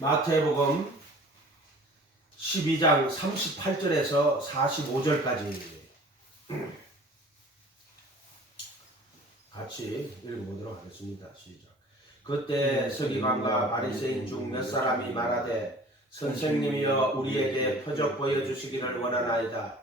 마태복음 12장 38절에서 45절까지 같이 읽어보도록 하겠습니다. 시작. 그때 서기관과 바리새인 중 몇 사람이 말하되 선생님이여 우리에게 표적 보여주시기를 원하나이다.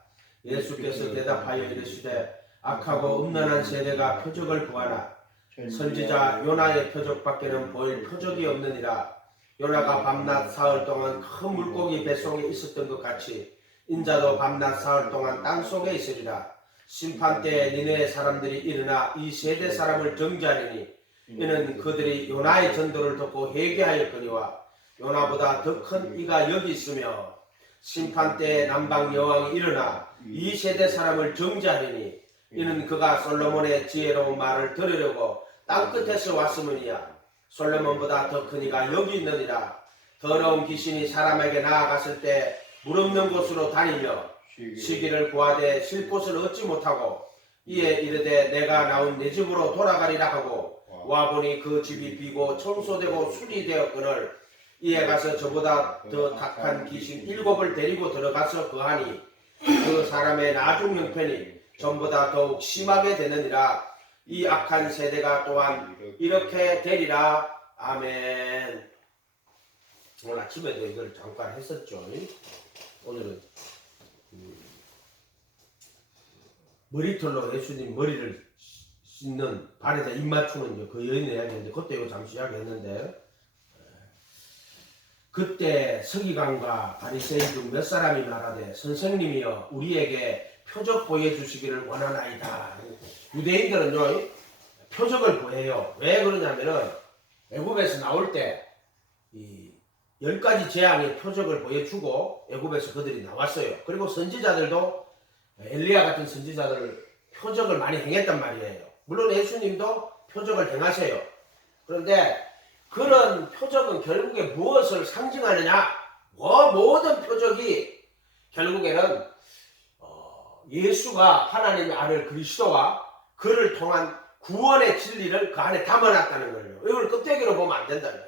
예수께서 대답하여 이르시되 악하고 음란한 세대가 표적을 구하나 선지자 요나의 표적밖에는 보일 표적이 없느니라. 요나가 밤낮 사흘 동안 큰 물고기 뱃속에 있었던 것 같이 인자도 밤낮 사흘 동안 땅속에 있으리라. 심판 때에 니네의 사람들이 일어나 이 세대 사람을 정죄하리니 이는 그들이 요나의 전도를 듣고 회개하였거니와 요나보다 더 큰 이가 여기 있으며 심판 때에 남방 여왕이 일어나 이 세대 사람을 정죄하리니 이는 그가 솔로몬의 지혜로운 말을 들으려고 땅끝에서 왔음이니라. 솔로몬보다 더 큰 이가 여기 있느니라. 더러운 귀신이 사람에게 나아갔을 때 물 없는 곳으로 다니며 쉬기를 구하되 쉴 곳을 얻지 못하고 이에 이르되 내가 나온 내 집으로 돌아가리라 하고 와보니 그 집이 비고 청소되고 수리되었거늘 이에 가서 저보다 더 탁한 귀신 7을 데리고 들어가서 거하니 그 사람의 나중 형편이 전보다 더욱 심하게 되느니라. 이 악한 세대가 또한 이렇게 되리라. 아멘. 오늘 아침에도 이걸 잠깐 했었죠. 오늘은 머리털로 예수님 머리를 씻는 발에다 입 맞추는 그 여인의 이야기인데 그때 이거 잠시 이야기했는데 그때 서기관과 바리새인 중 몇 사람이 말하되 선생님이여 우리에게 표적 보여주시기를 원하나이다. 유대인들은요 표적을 구해요. 왜 그러냐면은 애굽에서 나올 때 이 10가지 재앙의 표적을 보여주고 애굽에서 그들이 나왔어요. 그리고 선지자들도 엘리야 같은 선지자들 표적을 많이 행했단 말이에요. 물론 예수님도 표적을 행하세요. 그런데 그런 표적은 결국에 무엇을 상징하느냐? 모든 표적이 결국에는 예수가 하나님의 아들 그리스도와 그를 통한 구원의 진리를 그 안에 담아놨다는 거예요. 이걸 껍데기로 보면 안 된다는 거예요.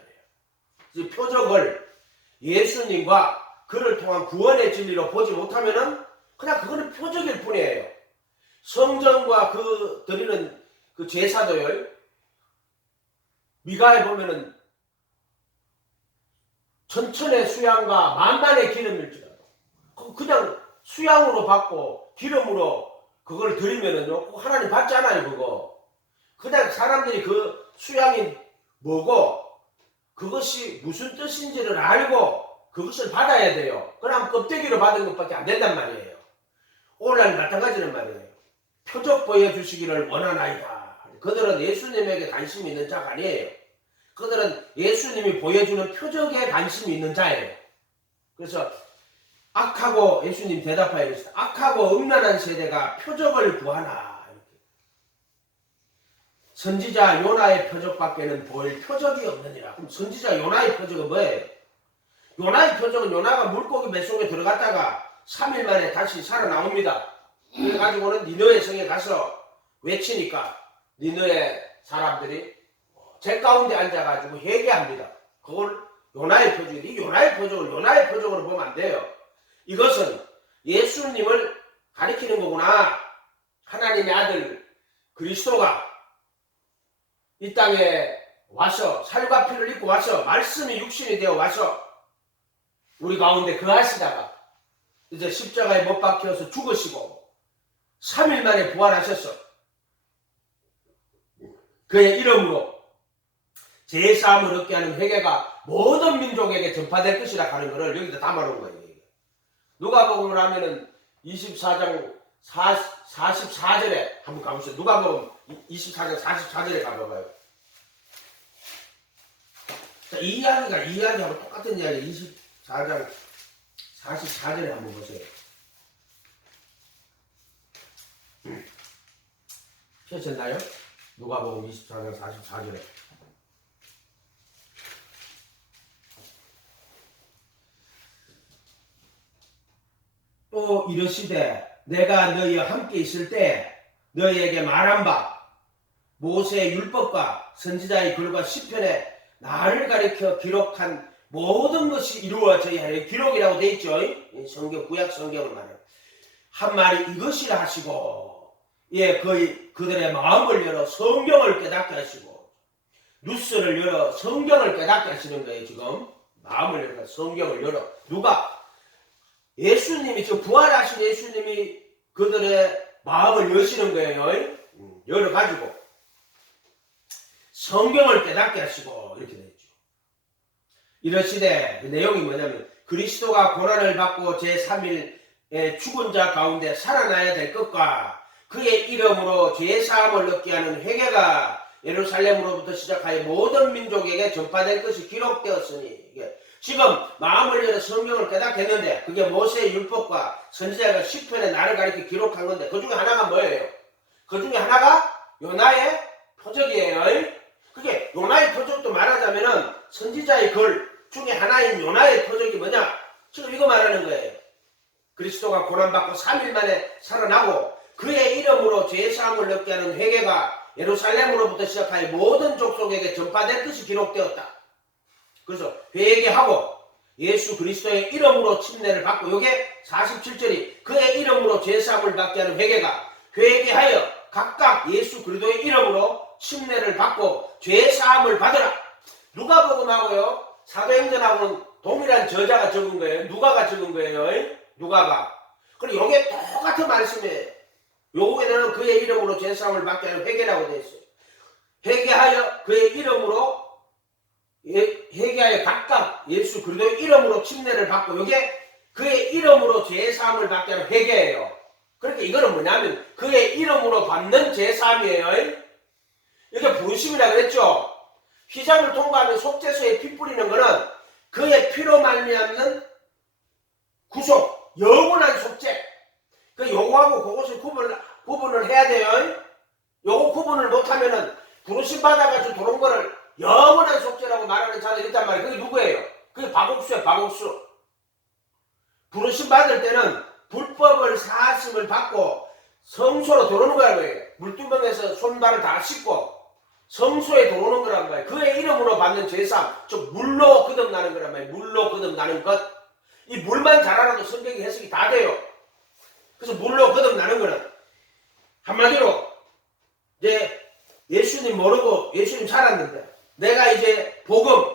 이 표적을 예수님과 그를 통한 구원의 진리로 보지 못하면은 그냥 그거는 표적일 뿐이에요. 성전과 그 드리는 그 제사도요. 미가에 보면은 천천의 수양과 만만의 기름일지라도 그냥 수양으로 받고 기름으로 그걸 드리면은요 하나님 받지 않아요. 그거 그냥 사람들이 그 수양이 뭐고 그것이 무슨 뜻인지를 알고 그것을 받아야 돼요. 그럼 껍데기로 받은 것밖에 안 된단 말이에요. 오늘 마찬가지는 말이에요. 표적 보여주시기를 원하나이다. 그들은 예수님에게 관심이 있는 자가 아니에요. 그들은 예수님이 보여주는 표적에 관심이 있는 자예요. 그래서 악하고 예수님 대답하여 이르시되 악하고 음란한 세대가 표적을 구하나. 선지자 요나의 표적밖에는 보일 표적이 없느니라. 그럼 선지자 요나의 표적은 뭐예요? 요나의 표적은 요나가 물고기 뱃속에 들어갔다가 3일 만에 다시 살아나옵니다. 그래가지고는 니느웨 성에 가서 외치니까 니느웨 사람들이 제 가운데 앉아가지고 회개합니다. 그걸 요나의 표적인데 이 요나의 표적을 요나의 표적으로 보면 안 돼요. 이것은 예수님을 가리키는 거구나. 하나님의 아들 그리스도가 이 땅에 와서 살과 피를 입고 와서 말씀이 육신이 되어 와서 우리 가운데 거하시다가 이제 십자가에 못 박혀서 죽으시고 3일 만에 부활하셨어. 그의 이름으로 제사함을 얻게 하는 회개가 모든 민족에게 전파될 것이라 하는 것을 여기다 담아놓은 거예요. 누가복음을 하면은 24장 44절에 한번 가보세요. 누가복음 24장 44절에 가봐봐요. 자, 이 이야기하고 똑같은 이야기 24장 44절에 한번 보세요. 펴셨나요? 누가복음 24장 44절에 또 이르시되 내가 너희와 함께 있을 때 너희에게 말한 바 모세의 율법과 선지자의 글과 시편에 나를 가리켜 기록한 모든 것이 이루어져야 하는 기록이라고 돼 있죠. 성경, 구약 성경을 말해요. 한 말이 이것이라 하시고, 예, 그들의 마음을 열어 성경을 깨닫게 하시고, 뉴스를 열어 성경을 깨닫게 하시는 거예요, 지금. 마음을 열어 성경을 열어. 누가? 예수님이, 저 부활하신 예수님이 그들의 마음을 여시는 거예요. 열어가지고. 성경을 깨닫게 하시고, 이렇게 되어 있죠. 이러시되, 그 내용이 뭐냐면, 그리스도가 고난을 받고 제3일에 죽은 자 가운데 살아나야 될 것과 그의 이름으로 죄사함을 얻게 하는 회개가 예루살렘으로부터 시작하여 모든 민족에게 전파될 것이 기록되었으니, 지금 마음을 열어 성경을 깨닫게 했는데 그게 모세의 율법과 선지자가 시편에 나를 가리켜 기록한 건데 그 중에 하나가 뭐예요? 그 중에 하나가 요나의 표적이에요. 그게 요나의 표적도 말하자면은 선지자의 글 중에 하나인 요나의 표적이 뭐냐? 지금 이거 말하는 거예요. 그리스도가 고난받고 3일 만에 살아나고 그의 이름으로 죄사함을 얻게 하는 회개가 예루살렘으로부터 시작하여 모든 족속에게 전파될 것이 기록되었다. 그래서 회개하고 예수 그리스도의 이름으로 침례를 받고, 요게 47절이 그의 이름으로 죄사함을 받게 하는 회개가 회개하여 각각 예수 그리스도의 이름으로 침례를 받고 죄사함을 받으라. 누가복음하고요 사도행전하고는 동일한 저자가 적은 거예요. 누가가 적은 거예요. 누가가. 그리고 요게 똑같은 말씀이에요. 요거에는 그의 이름으로 죄사함을 받게 하는 회개라고 되어 있어요. 회개하여 그의 이름으로 회개하여 각각 예수 그리스도의 이름으로 침례를 받고, 이게 그의 이름으로 죄사함을 받게 하는 회개예요. 그러니까 이거는 뭐냐면 그의 이름으로 받는 죄사함이에요. 이게 부르심이라고 그랬죠. 휘장을 통과하면 속죄소에 피 뿌리는 거는 그의 피로 말미암는 구속, 영원한 속죄. 그 요거하고 그것을 구분을 해야 돼요. 요거 구분을 못하면은 부르심 받아가지고 들어온 거를 영원한 속죄라고 말하는 자들이 있단 말이에요. 그게 누구예요? 그게 박옥수예요. 박옥수. 부르심 받을 때는 불법을 사하심을 받고 성소로 들어오는 거예요. 물두멍에서 손발을 다 씻고 성소에 들어오는 거란 말이에요. 그의 이름으로 받는 죄사함, 즉 물로 거듭나는 거란 말이에요. 물로 거듭나는 것. 이 물만 잘 알아도 성경의 해석이 다 돼요. 그래서 물로 거듭나는 거는 한마디로 이제 예수님 모르고 예수님 살았는데 내가 이제 복음,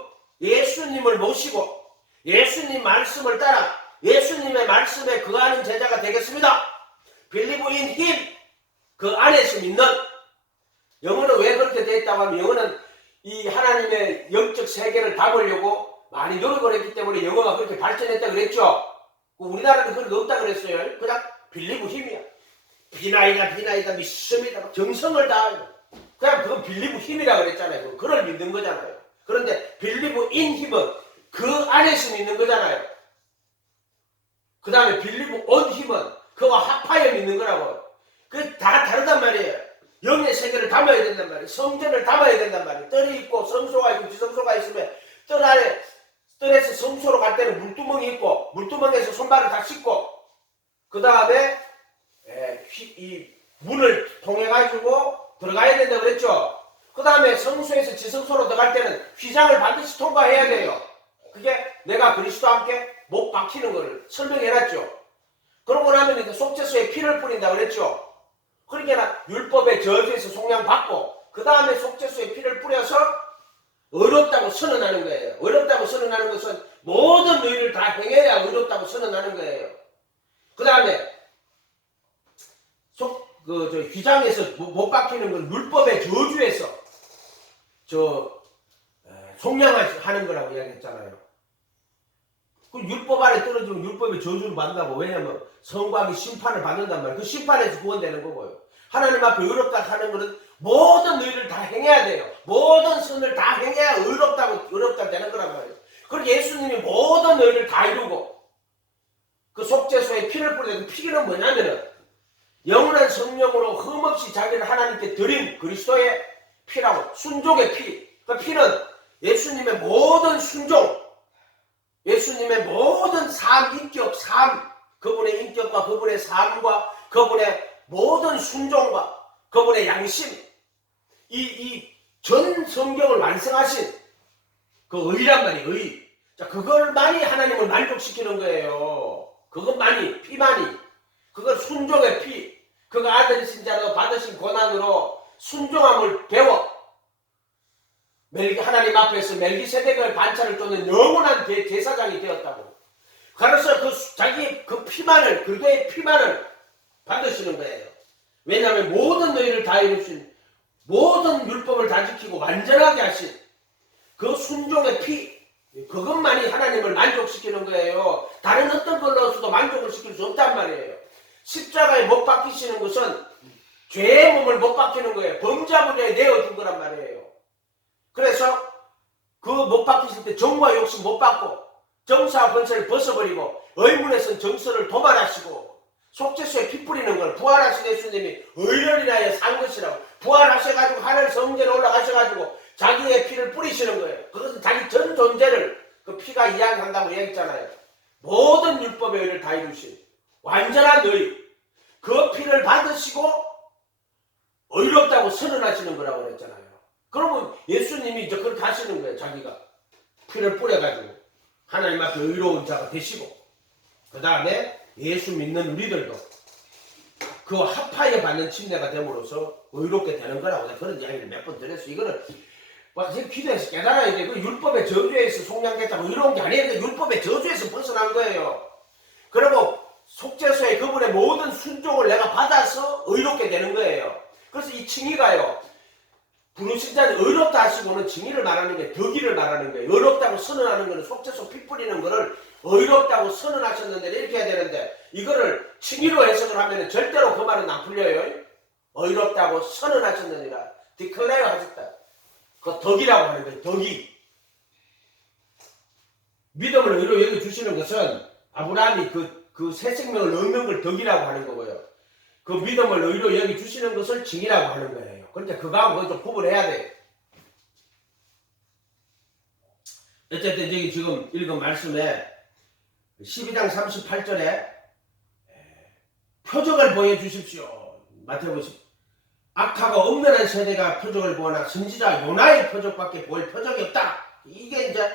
예수님을 모시고 예수님 말씀을 따라 예수님의 말씀에 거하는 제자가 되겠습니다. Believe in Him. 그 안에서 믿는. 영어는 왜 그렇게 됐다고 하면 영어는 이 하나님의 영적 세계를 담으려고 많이 노력을 했기 때문에 영어가 그렇게 발전했다 그랬죠. 우리나라는 그런 거 없다 그랬어요. 그냥 Believe Him이야. 비나이다 믿습니다. 정성을 다하여. 그냥 그건 빌리브 힘이라고 그랬잖아요. 그걸 믿는 거잖아요. 그런데 빌리브 인 힘은 그 안에서 믿는 거잖아요. 그 다음에 빌리브 온 힘은 그와 합하여 믿는 거라고. 그게 다 다르단 말이에요. 영의 세계를 담아야 된단 말이에요. 성전을 담아야 된단 말이에요. 뜰이 있고 성소가 있고 지성소가 있으면 뜰 안에, 뜰에서 성소로 갈 때는 물두멍이 있고 물두멍에서 손발을 다 씻고 그 다음에 이 문을 통해 가지고 들어가야 된다고 그랬죠. 그 다음에 성소에서 지성소로 들어갈 때는 휘장을 반드시 통과해야 돼요. 그게 내가 그리스도와 함께 못 박히는 것을 설명해놨죠. 그러고 나면 이제 속죄소에 피를 뿌린다고 그랬죠. 그러니까 율법의 저주에서 속량받고 그 다음에 속죄소에 피를 뿌려서 의롭다고 선언하는 거예요. 의롭다고 선언하는 것은 모든 의를 다 행해야 의롭다고 선언하는 거예요. 그 다음에 휘장에서 못 박히는 건 율법의 저주에서 속량하는 거라고 이야기했잖아요. 그 율법 안에 떨어지면 율법의 저주를 받는다고. 왜냐하면 성곽이 심판을 받는단 말이에요. 그 심판에서 구원되는 거고요. 하나님 앞에 의롭다 하는 것은 모든 의를 다 행해야 돼요. 모든 선을 다 행해야 의롭다 되는 거란 말이에요. 그리고 예수님이 모든 의를 다 이루고 그 속죄소에 피를 뿌리는 피는 뭐냐면은 영원한 성령으로 흠없이 자기를 하나님께 드린 그리스도의 피라고. 순종의 피. 그 피는 예수님의 모든 순종, 예수님의 모든 삶, 인격, 삶, 그분의 인격과 그분의 삶과 그분의 모든 순종과 그분의 양심, 이 전 성경을 완성하신 그 의란 말이에요. 의. 자, 그걸만이 하나님을 만족시키는 거예요. 그것만이, 피만이. 그걸 순종의 피. 그가 아들이신 자로 받으신 고난으로 순종함을 배워. 하나님 앞에서 멜기세덱의 반차를 쫓는 영원한 제사장이 되었다고. 그래서 자기 그 피만을, 그의 피만을 받으시는 거예요. 왜냐하면 모든 의를 다 이루신, 모든 율법을 다 지키고 완전하게 하신 그 순종의 피, 그것만이 하나님을 만족시키는 거예요. 다른 어떤 걸로서도 만족을 시킬 수 없단 말이에요. 십자가에 못 박히시는 것은 죄의 몸을 못 박히는 거예요. 범죄자분야에 내어둔 거란 말이에요. 그래서 그 못 박히실 때 정과 욕심 못 받고 정사와 번세를 벗어버리고 의문에선 정서를 도발하시고 속죄수에 피 뿌리는 걸 부활하신 예수님이 의련이라여 산 것이라고. 부활하셔가지고 하늘 성전에 올라가셔가지고 자기의 피를 뿌리시는 거예요. 그것은 자기 전 존재를 그 피가 이야기한다고 얘기했잖아요. 모든 율법의 의를 다 이루신 완전한 의, 그 피를 받으시고 의롭다고 선언하시는 거라고 그랬잖아요. 그러면 예수님이 이제 그렇게 하시는 거예요. 자기가 피를 뿌려가지고 하나님 앞에 의로운 자가 되시고, 그 다음에 예수 믿는 우리들도 그 합하에 받는 침례가 됨으로써 의롭게 되는 거라고 내가 그런 이야기를 몇 번 드렸어요. 이거는 지금 기도해서 깨달아야 돼. 그 율법의 저주에서 속량됐다고 의로운 게 아니에요. 율법의 저주에서 벗어난 거예요. 그리고 속죄소에 그분의 모든 순종을 내가 받아서 의롭게 되는 거예요. 그래서 이 칭의가요, 부르신 자는 의롭다 하시고는 칭의를 말하는 게 덕의를 말하는 거예요. 의롭다고 선언하는 거는 속죄소 피 뿌리는 거를 의롭다고 선언하셨는데 이렇게 해야 되는데, 이거를 칭의로 해석을 하면 절대로 그 말은 안 풀려요. 의롭다고 선언하셨느니라, 디클레어 하셨다. 그 덕이라고 하는 거예요. 덕이. 믿음을 의로 여겨주시는 것은 아브라함이 그 새 생명을 얻는 걸 덕이라고 하는 거고요. 그 믿음을 의로 여겨주시는 것을 칭의라고 하는 거예요. 그러니까 그거하고 그걸 좀 구분해야 돼요. 어쨌든 저기 지금 읽은 말씀에 12장 38절에 표적을 보여주십시오. 마태복음 10. 악하고 엄연한 세대가 표적을 보거나 선지자 요나의 표적밖에 보일 표적이 없다. 이게 이제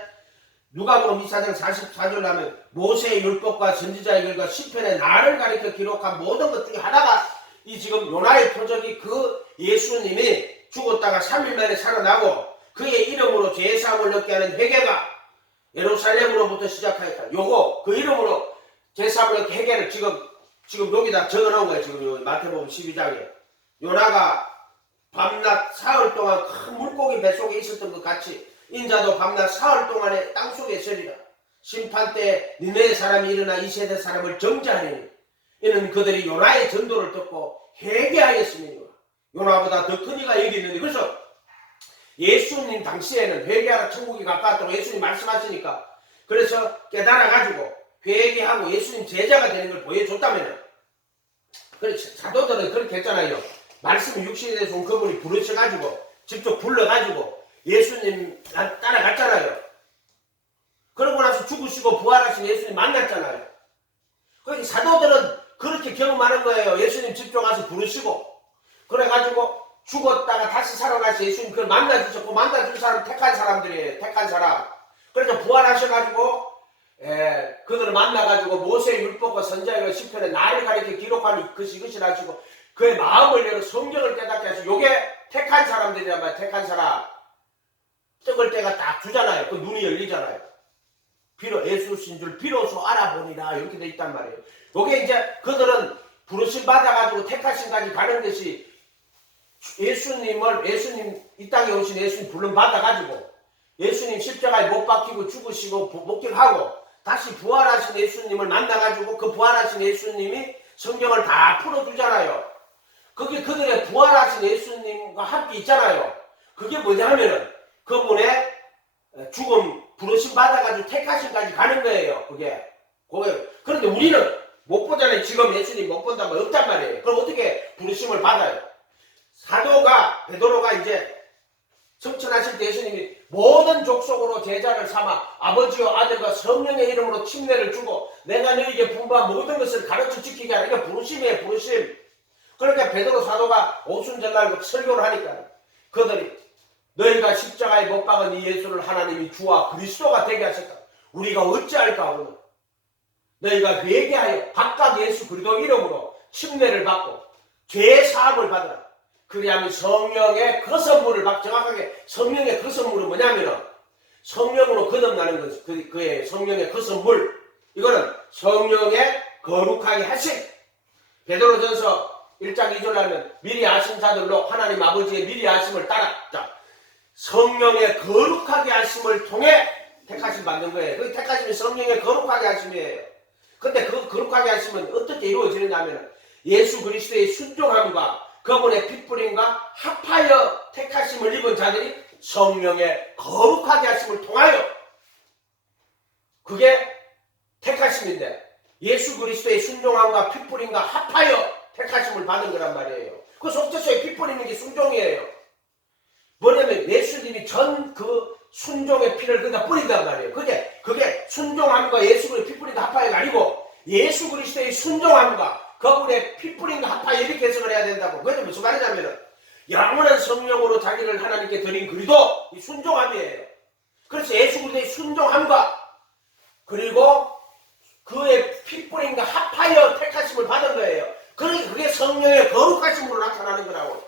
누가복음 24장 44절 하면 모세의 율법과 선지자의 글과 시편에 나를 가리켜 기록한 모든 것 중에 하나가 이 지금 요나의 표적이 그 예수님이 죽었다가 3일 만에 살아나고 그의 이름으로 죄사함을 얻게 하는 회개가 예루살렘으로부터 시작하였다. 요거 그 이름으로 죄사함을 얻게 회개를 지금 여기다 적어놓은 거예요. 지금 마태복음 12장에 요나가 밤낮 사흘 동안 큰 물고기 뱃속에 있었던 것 같이 인자도 밤낮 사흘 동안에 땅속에 있으리라. 심판 때 니네의 사람이 일어나 이 세대 사람을 정죄하리니 이는 그들이 요나의 전도를 듣고 회개하였음이니라. 요나보다 더 큰 이가 여기 있는데, 그래서 예수님 당시에는 회개하라 천국이 가까웠다고 예수님 말씀하시니까, 그래서 깨달아가지고 회개하고 예수님 제자가 되는 걸 보여줬다면, 그래서 사도들은 그렇게 했잖아요. 말씀이 육신에 대해서 온 그분이 부르셔가지고 직접 불러가지고 예수님 따라갔잖아요. 그러고 나서 죽으시고 부활하신 예수님 만났잖아요. 그러니까 사도들은 그렇게 경험하는 거예요. 예수님 직접 가서 부르시고, 그래가지고 죽었다가 다시 살아나서 예수님 그걸 만나주셨고, 만나준 사람 택한 사람들이에요. 택한 사람. 그래서 부활하셔가지고 그들을 만나가지고 모세의 율법과 선지자의 시편에 나를 가리켜 기록한 것이 하시고 그의 마음을 열어 성경을 깨닫게 하시고, 요게 택한 사람들이란 말이에요. 택한 사람. 떡을 때가 딱 주잖아요. 그 눈이 열리잖아요. 예수신 줄 비로소 알아보니라 이렇게 돼 있단 말이에요. 요게 이제 그들은 부르심 받아가지고 택하심까지 가는 것이 예수님 이 땅에 오신 예수님 부름 받아가지고 예수님 십자가에 못 박히고 죽으시고 목격하고 다시 부활하신 예수님을 만나가지고 그 부활하신 예수님이 성경을 다 풀어주잖아요. 그게 그들의 부활하신 예수님과 함께 있잖아요. 그게 뭐냐면은 그분의 죽음 부르심 받아가지고 택하심까지 가는 거예요. 그게. 그런데 우리는 못 보잖아요. 지금 예수님 못 본단 말이에요. 없단 말이에요. 그럼 어떻게 부르심을 받아요? 베드로가 이제 성천하실 때 예수님이 모든 족속으로 제자를 삼아 아버지와 아들과 성령의 이름으로 침례를 주고 내가 너희에게 분부한 모든 것을 가르쳐 지키게 하라. 이게 부르심이에요. 부르심. 그러니까 베드로 사도가 오순절날 설교를 하니까 그들이 너희가 십자가에 못 박은 이 예수를 하나님이 주와 그리스도가 되게 하셨다. 우리가 어찌할까 하거든. 너희가 그에게 하여 각각 예수 그리스도 이름으로 침례를 받고 죄의 사함을 받으라. 그리하면 성령의 그 선물을 정확하게 성령의 그 선물은 뭐냐면은 성령으로 거듭나는 것, 그의 성령의 그 선물, 이거는 성령의 거룩하게 하심. 베드로전서 1장 2절 하면 미리 아신 자들로 하나님 아버지의 미리 아심을 따라. 자, 성령의 거룩하게 하심을 통해 택하심 받는 거예요. 그 택하심이 성령의 거룩하게 하심이에요. 근데 그 거룩하게 하심은 어떻게 이루어지느냐면 예수 그리스도의 순종함과 그분의 핏부림과 합하여 택하심을 입은 자들이 성령의 거룩하게 하심을 통하여, 그게 택하심인데 예수 그리스도의 순종함과 핏부림과 합하여 택하심을 받은 거란 말이에요. 그 속죄소에 핏부리는 게 순종이에요. 뭐냐면 예수님이 전 그 순종의 피를 그냥 뿌린단 말이에요. 그게 순종함과 예수 그리스도의 핏부림과 합하여가 아니고 예수 그리스도의 순종함과 그분의 핏부림과 합하여 이렇게 해석을 해야 된다고. 그게 무슨 말이냐면은 영원한 성령으로 자기를 하나님께 드린 그리도 이 순종함이에요. 그래서 예수 그리스도의 순종함과 그리고 그의 핏부림과 합하여 택하심을 받은 거예요. 그러니까 그게 성령의 거룩하심으로 나타나는 거라고.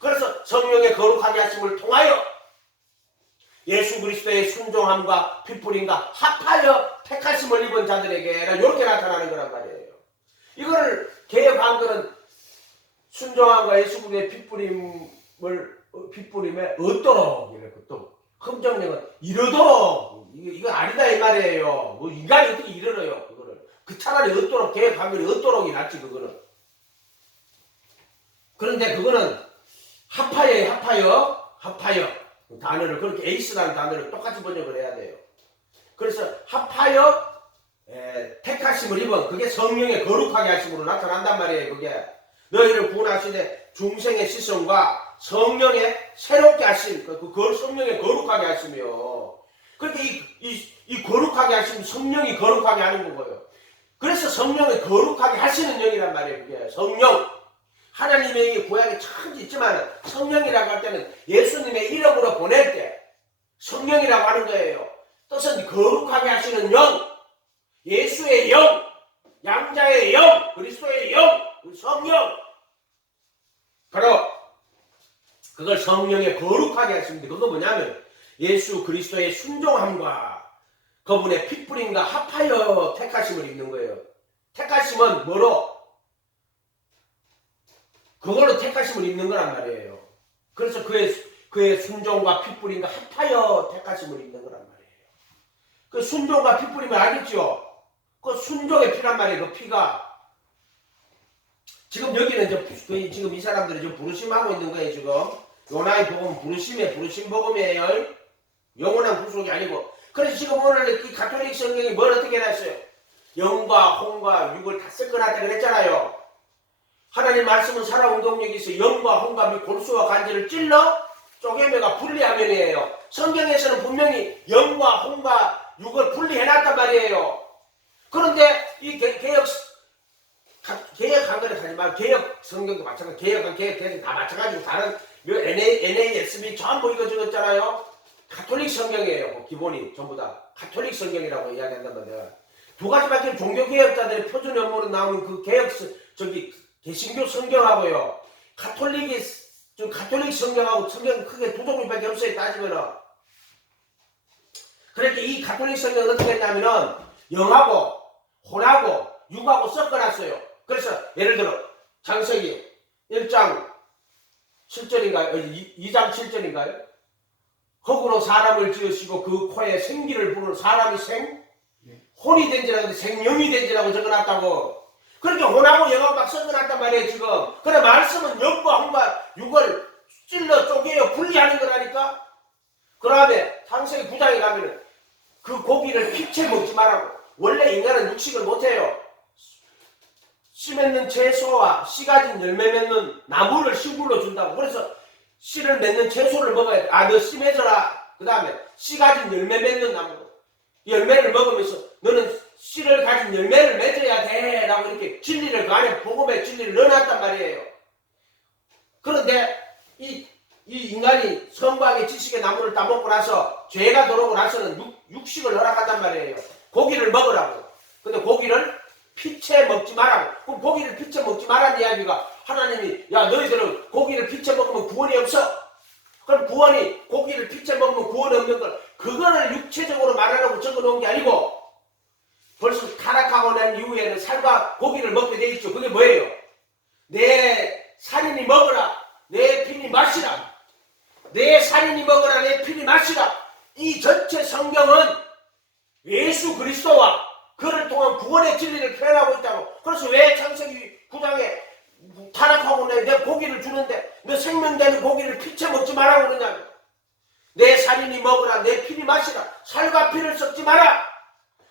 그래서 성령의 거룩하게 하심을 통하여 예수 그리스도의 순종함과 핏부림과 합하여 택하심을 입은 자들에게 이렇게 나타나는 거란 말이에요. 이걸 개혁한글은 순종함과 예수 그리스도의 핏부림에 얻도록, 이렇게 또 흠정령은 이르도록, 이거 아니다 이 말이에요. 뭐 인간이 어떻게 이르러요 그거를. 그 차라리 얻도록, 개혁한글이 얻도록이 낫지 그거는. 그런데 그거는 합하여 단어를 그렇게 에이스라는 단어를 똑같이 번역을 해야 돼요. 그래서 합하여 택하심을 입은, 그게 성령의 거룩하게 하심으로 나타난단 말이에요. 그게 너희를 구원하시되 중생의 시선과 성령의 새롭게 하심, 그 성령의 거룩하게 하심이요. 그러니까 이 거룩하게 하심, 성령이 거룩하게 하는 거예요. 그래서 성령이 거룩하게 하시는 영이란 말이에요. 그게 성령. 하나님의 이 구약에 참 있지만 성령이라고 할 때는 예수님의 이름으로 보낼 때 성령이라고 하는 거예요. 뜻은 거룩하게 하시는 영, 예수의 영, 양자의 영, 그리스도의 영, 성령. 바로 그걸 성령의 거룩하게 하십니다. 그건 뭐냐면 예수 그리스도의 순종함과 그분의 핏부림과 합하여 택하심을 입는 거예요. 택하심은 뭐로? 그걸로 택하심을 입는 거란 말이에요. 그래서 그의 순종과 핏부림과 합하여 택하심을 입는 거란 말이에요. 그 순종과 핏부림을 알겠죠? 그 순종의 피란 말이에요. 그 피가. 지금 여기는 지금 이 사람들이 지금 부르심하고 있는 거예요. 지금 요나의 복음 부르심 복음이에요. 영원한 구속이 아니고. 그래서 지금 오늘 이 가톨릭 성경이 뭘 어떻게 해놨어요? 영과 혼과 육을 다 섞어놨다 그랬잖아요. 하나님 말씀은 살아운동력이 있어 영과 혼과 및 골수와 간질을 찔러 쪼개매가 분리하면이에요. 성경에서는 분명히 영과 혼과 육을 분리해놨단 말이에요. 그런데 이 개혁 한글을 하지 말고 개혁 성경도 마찬가지, 개혁 다 마찬가지고 다른 NASB 전부 이거 적었잖아요. 가톨릭 성경이에요. 그 기본이 전부 다 가톨릭 성경이라고 이야기한단 말이에요. 두 가지밖에 종교개혁자들의 표준 연모로 나오는 그 개혁 개신교 성경하고요. 가톨릭 성경하고 성경 크게 두 종류밖에 없어요. 따지면은. 그러니까 이 가톨릭 성경은 어떻게 했냐면은 영하고 혼하고 육하고 섞어놨어요. 그래서 예를 들어 창세기 1장 7절인가요? 2장 7절인가요? 흙으로 사람을 지으시고 그 코에 생기를 부르는 사람이 혼이 된지라고 생명이 된지라고 적어놨다고. 그렇게 혼하고 영하고 막 섞어놨단 말이에요 지금. 그래 말씀은 영과 혼과 육을 찔러 쪼개어 분리하는 거라니까. 그 다음에 창세기 9장에 가면은 그 고기를 피채 먹지 말라고. 원래 인간은 육식을 못해요. 씨 맺는 채소와 씨 가진 열매 맺는 나무를 식물로 준다고. 그래서 씨를 맺는 채소를 먹어야 돼. 너 씨 맺어라. 그 다음에 씨 가진 열매 맺는 나무. 열매를 먹으면서 너는 씨를 가진 열매를 맺어야 돼 라고 이렇게 진리를 그 안에 복음의 진리를 넣어놨단 말이에요. 그런데 이 인간이 성곽의 지식의 나무를 따먹고 나서 죄가 들어오고 나서는 육식을 허락한단 말이에요. 고기를 먹으라고. 근데 고기를 피채 먹지 말라고. 그럼 고기를 피채 먹지 말라는 이야기가 하나님이 야 너희들은 고기를 피채 먹으면 구원이 없어. 그럼 구원이 고기를 피채 먹으면 구원이 없는 걸 그거를 육체적으로 말하려고 적어놓은 게 아니고 벌써 타락하고 난 이후에는 살과 고기를 먹게 돼 있죠. 그게 뭐예요? 내 살인이 먹으라. 내 피니 마시라. 내 살인이 먹으라. 내 피니 마시라. 이 전체 성경은 예수 그리스도와 그를 통한 구원의 진리를 표현하고 있다고. 그래서 왜 창세기 9장에 타락하고 내 고기를 주는데 너 생명되는 고기를 피채 먹지 말라고 그러냐고. 내 살인이 먹으라. 내 피니 마시라. 살과 피를 섞지 마라.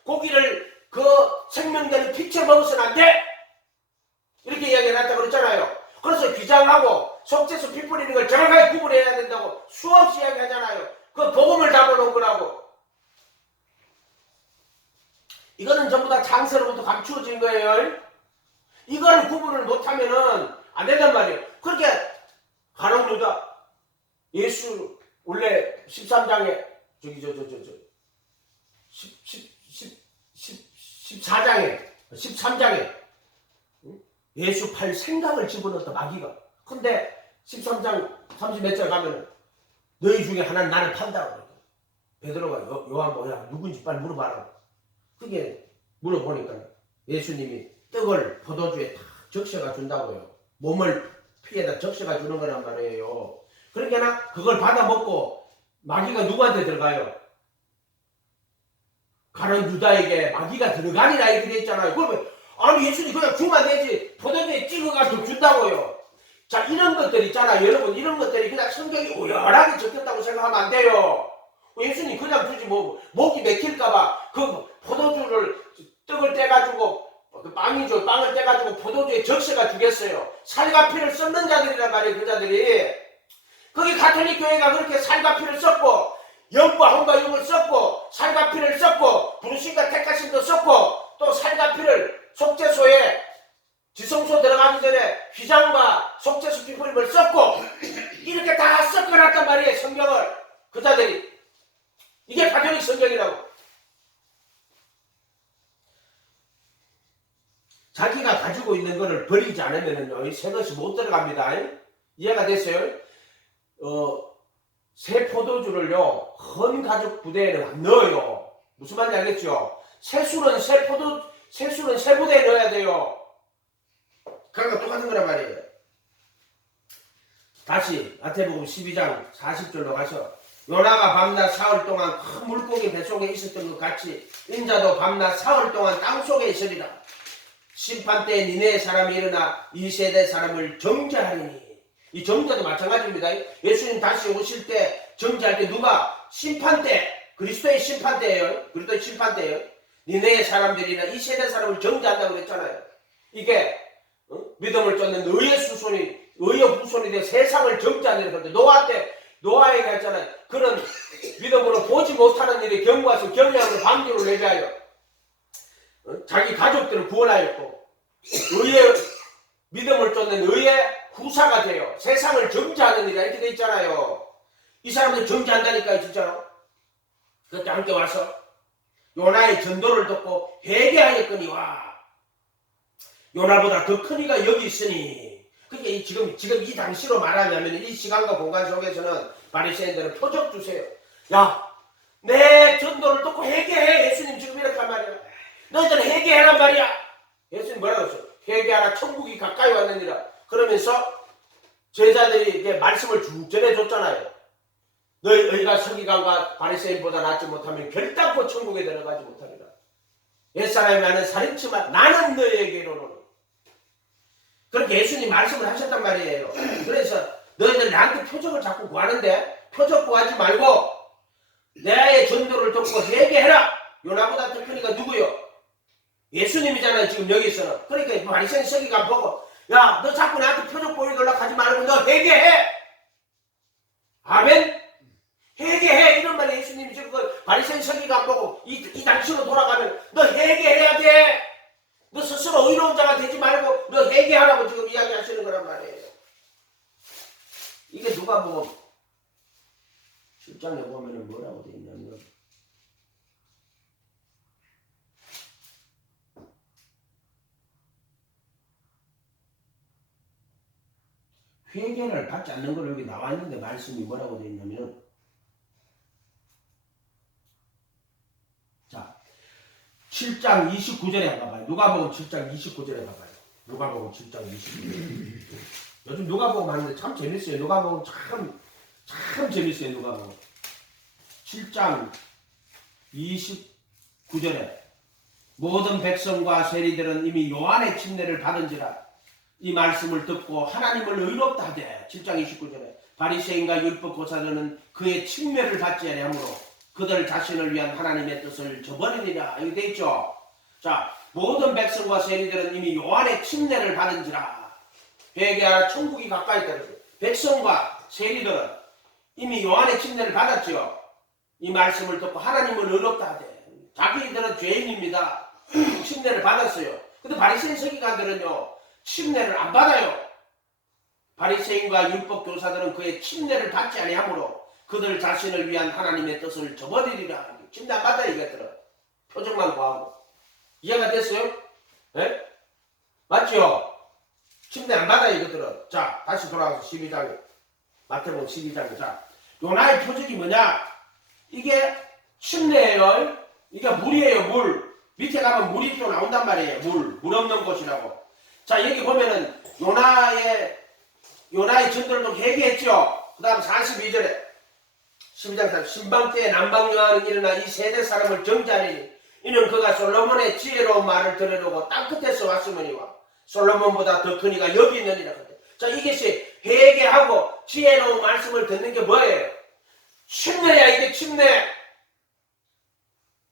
고기를 그 생명되는 피채 먹어서는 안 돼. 이렇게 이야기해놨다고 그랬잖아요. 그래서 귀장하고 속죄수 피 뿌리는 걸 정확하게 구분해야 된다고 수없이 이야기하잖아요. 그 복음을 담아놓은 거라고. 이거는 전부 다 창세로부터 감추어진 거예요. 이거를 구분을 못하면은 안 된단 말이에요. 그렇게 가룟 유다 예수 원래 13장에 14장에 13장에 예수 팔 생각을 집어넣었다 마귀가. 근데 13장 30몇 절 가면은 너희 중에 하나는 나를 판다고. 베드로가 요한 뭐야 누군지 빨리 물어봐라. 그게 물어보니까 예수님이 떡을 포도주에 다 적셔가 준다고요. 몸을 피에다 적셔가 주는 거란 말이에요. 그러니까 그걸 받아 먹고 마귀가 누구한테 들어가요? 가룟 유다에게 마귀가 들어가니라 이렇게 돼 있잖아요. 그러면 아니 예수님 그냥 주면 되지 포도주에 찍어가지고 준다고요. 자 이런 것들 있잖아요. 여러분 이런 것들이 그냥 성경이 우열하게 적혔다고 생각하면 안 돼요. 예수님 그냥 주지 뭐 목이 맥힐까봐 그 포도주를 떡을 떼가지고 빵이죠. 빵을 떼가지고 포도주에 적셔가 주겠어요. 살과 피를 썩는 자들이란 말이에요. 그 자들이. 거기 가톨릭 교회가 그렇게 살과 피를 썩고 영과 혼과 육을 썩고 살과 피를 썩고 부르심과 택하심도 썩고 또 살과 피를 속죄소에 지성소 들어가기 전에 휘장과 속죄소 피 뿌림을 썩고 이렇게 다 섞어놨단 말이에요. 성경을. 그 자들이. 이게 가톨릭 성경이라고. 자기가 가지고 있는 것을 버리지 않으면요, 새 것이 못 들어갑니다. 이해가 됐어요? 새 포도주를요, 헌 가죽 부대에는 안 넣어요. 무슨 말인지 알겠죠? 새술은 새 부대에 넣어야 돼요. 그러니까 똑같은 거란 말이에요. 다시 마태복음 12장 40절로 가서 요나가 밤낮 사흘 동안 큰 물고기 뱃속에 있었던 것 같이 인자도 밤낮 사흘 동안 땅속에 있으리라. 심판때에 니네 사람이 일어나 이 세대 사람을 정죄하리니. 이 정죄도 마찬가지입니다. 예수님 다시 오실 때 정죄할 때 누가? 심판때. 그리스도의 심판때예요. 그리스도의 심판때예요. 니네 사람들이나 이 세대 사람을 정죄한다고 그랬잖아요. 이게 믿음을 쫓는 의의 후손이 되어 세상을 정죄하는 건데 노아에게 했잖아요. 그런 믿음으로 보지 못하는 일에 경고하서 경외함으로 방주를 예배하여 자기 가족들을 구원하였고 믿음을 쫓는 의의 후사가 되어 세상을 정죄하는 일이라 이렇게 돼 있잖아요. 이 사람들 정죄한다니까요. 진짜로. 그때 함께 와서 요나의 전도를 듣고 회개하였거니와 요나보다 더 큰 이가 여기 있으니. 그게 지금 이 당시로 말하면 이 시간과 공간 속에서는 바리새인들은 표적 주세요. 야, 내 전도를 듣고 회개해. 예수님 지금 이렇게 한 말이야. 너희들은 회개하란 말이야. 예수님 뭐라고 했어요? 회개하라 천국이 가까이 왔느니라. 그러면서 제자들에게 말씀을 쭉 전해줬잖아요. 너희가 서기관과 바리새인보다 낫지 못하면 결단코 천국에 들어가지 못하리라. 옛사람이 하는 살인치마 나는 너희에게로는. 그렇게 예수님 말씀을 하셨단 말이에요. 그래서 너희들 나한테 표적을 자꾸 구하는데 표적 구하지 말고 내의 전도를 듣고 회개해라. 요나보다 더 크니까 누구요? 예수님이잖아요. 지금 여기서는. 그러니까 바리새인 서기관 보고 야, 너 자꾸 나한테 표적 보이려고 하지 말고 너 회개해. 아멘. 회개해. 이런 말에 예수님이 지금 그 바리새인 서기관 보고 이 당시로 돌아가면 너 회개해야 돼. 너 스스로 의로운 자가 되지 말고 너 회개하라고 지금 이야기하시는 거란 말이에요. 이게 누가 보면 7장에 보면은 뭐라고 돼 있냐면 회개를 받지 않는 걸 여기 나와 있는데 말씀이 뭐라고 되어 있냐면 자 7장 29절에 가봐요. 누가복음 7장 29절에 가봐요. 누가복음 7장 29절. 요즘 누가복음 하는데 참 재밌어요. 누가복음 참 재밌어요. 누가복음 7장 29절에 모든 백성과 세리들은 이미 요한의 침례를 받은지라 이 말씀을 듣고 하나님을 의롭다 하되 7장 29절에 바리새인과 율법 교사들은 그의 침례를 받지 아니하므로 그들 자신을 위한 하나님의 뜻을 저버리리라. 여기 돼 있죠. 자, 모든 백성과 세리들은 이미 요한의 침례를 받은지라. 회개하라 천국이 가까이 있다. 백성과 세리들은 이미 요한의 침례를 받았죠. 이 말씀을 듣고 하나님을 의롭다 하되 자기들은 죄인입니다. 침례를 받았어요. 근데 바리새인 서기관들은요 침례를 안 받아요. 바리새인과 율법 교사들은 그의 침례를 받지 아니하므로 그들 자신을 위한 하나님의 뜻을 저버리리라. 침례 안 받아요. 이것들은 표정만 구하고. 이해가 됐어요? 네? 맞죠? 침례 안 받아요. 이것들은. 자, 다시 돌아와서 12장에 마태복음 12장에 자, 요나의 표적이 뭐냐? 이게 침례예요. 이게 물이에요. 물. 밑에 가면 물이 또 나온단 말이에요. 물 없는 곳이라고. 자, 여기 보면은 요나의 전들도 회개했죠. 그 다음 42절에 12장 신방 때에 남방여하는 일어나 이 세대 사람을 정죄하리니 이는 그가 솔로몬의 지혜로운 말을 들으려고 땅끝에서 왔으므니와 솔로몬보다 더 크니가 여기 있느니라. 자, 이것이 회개하고 지혜로운 말씀을 듣는 게 뭐예요? 침례야. 이게 침례.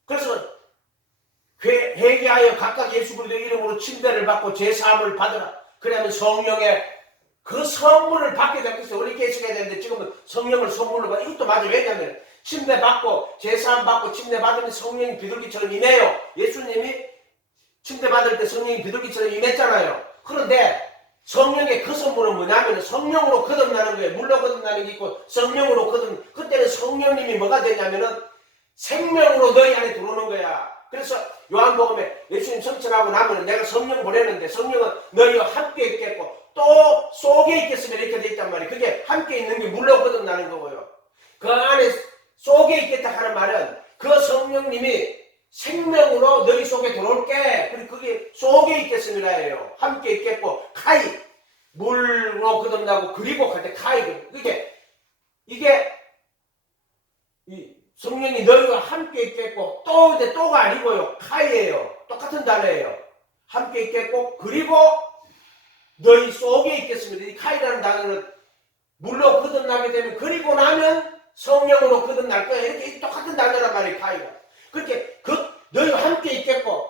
그래서 회개하여 각각 예수 그리스도의 이름으로 침례를 받고 제사함을 받으라. 그러면 성령의 그 선물을 받게 되겠어요. 우리 계시게 되는데 지금은 성령을 선물로 받아. 이것도 맞아요. 왜냐하면 침례 받고 제사함 받고 침례 받으면 성령이 비둘기처럼 임해요. 예수님이 침례 받을 때 성령이 비둘기처럼 임했잖아요. 그런데 성령의 그 선물은 뭐냐면 성령으로 거듭나는 거예요. 물로 거듭나는 게 있고 성령으로 그때는 성령님이 뭐가 되냐면은 생명으로 너희 안에 들어오는 거야. 그래서 요한복음에 예수님 성천하고 나면 내가 성령 보내는데 성령은 너희와 함께 있겠고 또 속에 있겠으면 이렇게 돼 있단 말이에요. 그게 함께 있는 게 물로 거듭나는 거고요. 그 안에 속에 있겠다 하는 말은 그 성령님이 생명으로 너희 속에 들어올게. 그리고 그게 속에 있겠습니다예요. 함께 있겠고 카이 물로 거듭나고 그리고 할 때 카이 이게 이 성령이 너희와 함께 있겠고 또 근데 또가 아니고요. 카이예요. 똑같은 단어예요. 함께 있겠고 그리고 너희 속에 있겠습니다. 이 카이라는 단어는 물로 거듭나게 되면 그리고 나면 성령으로 거듭날 거예요. 이렇게 똑같은 단어란 말이에요. 카이가. 그렇게 너희와 함께 있겠고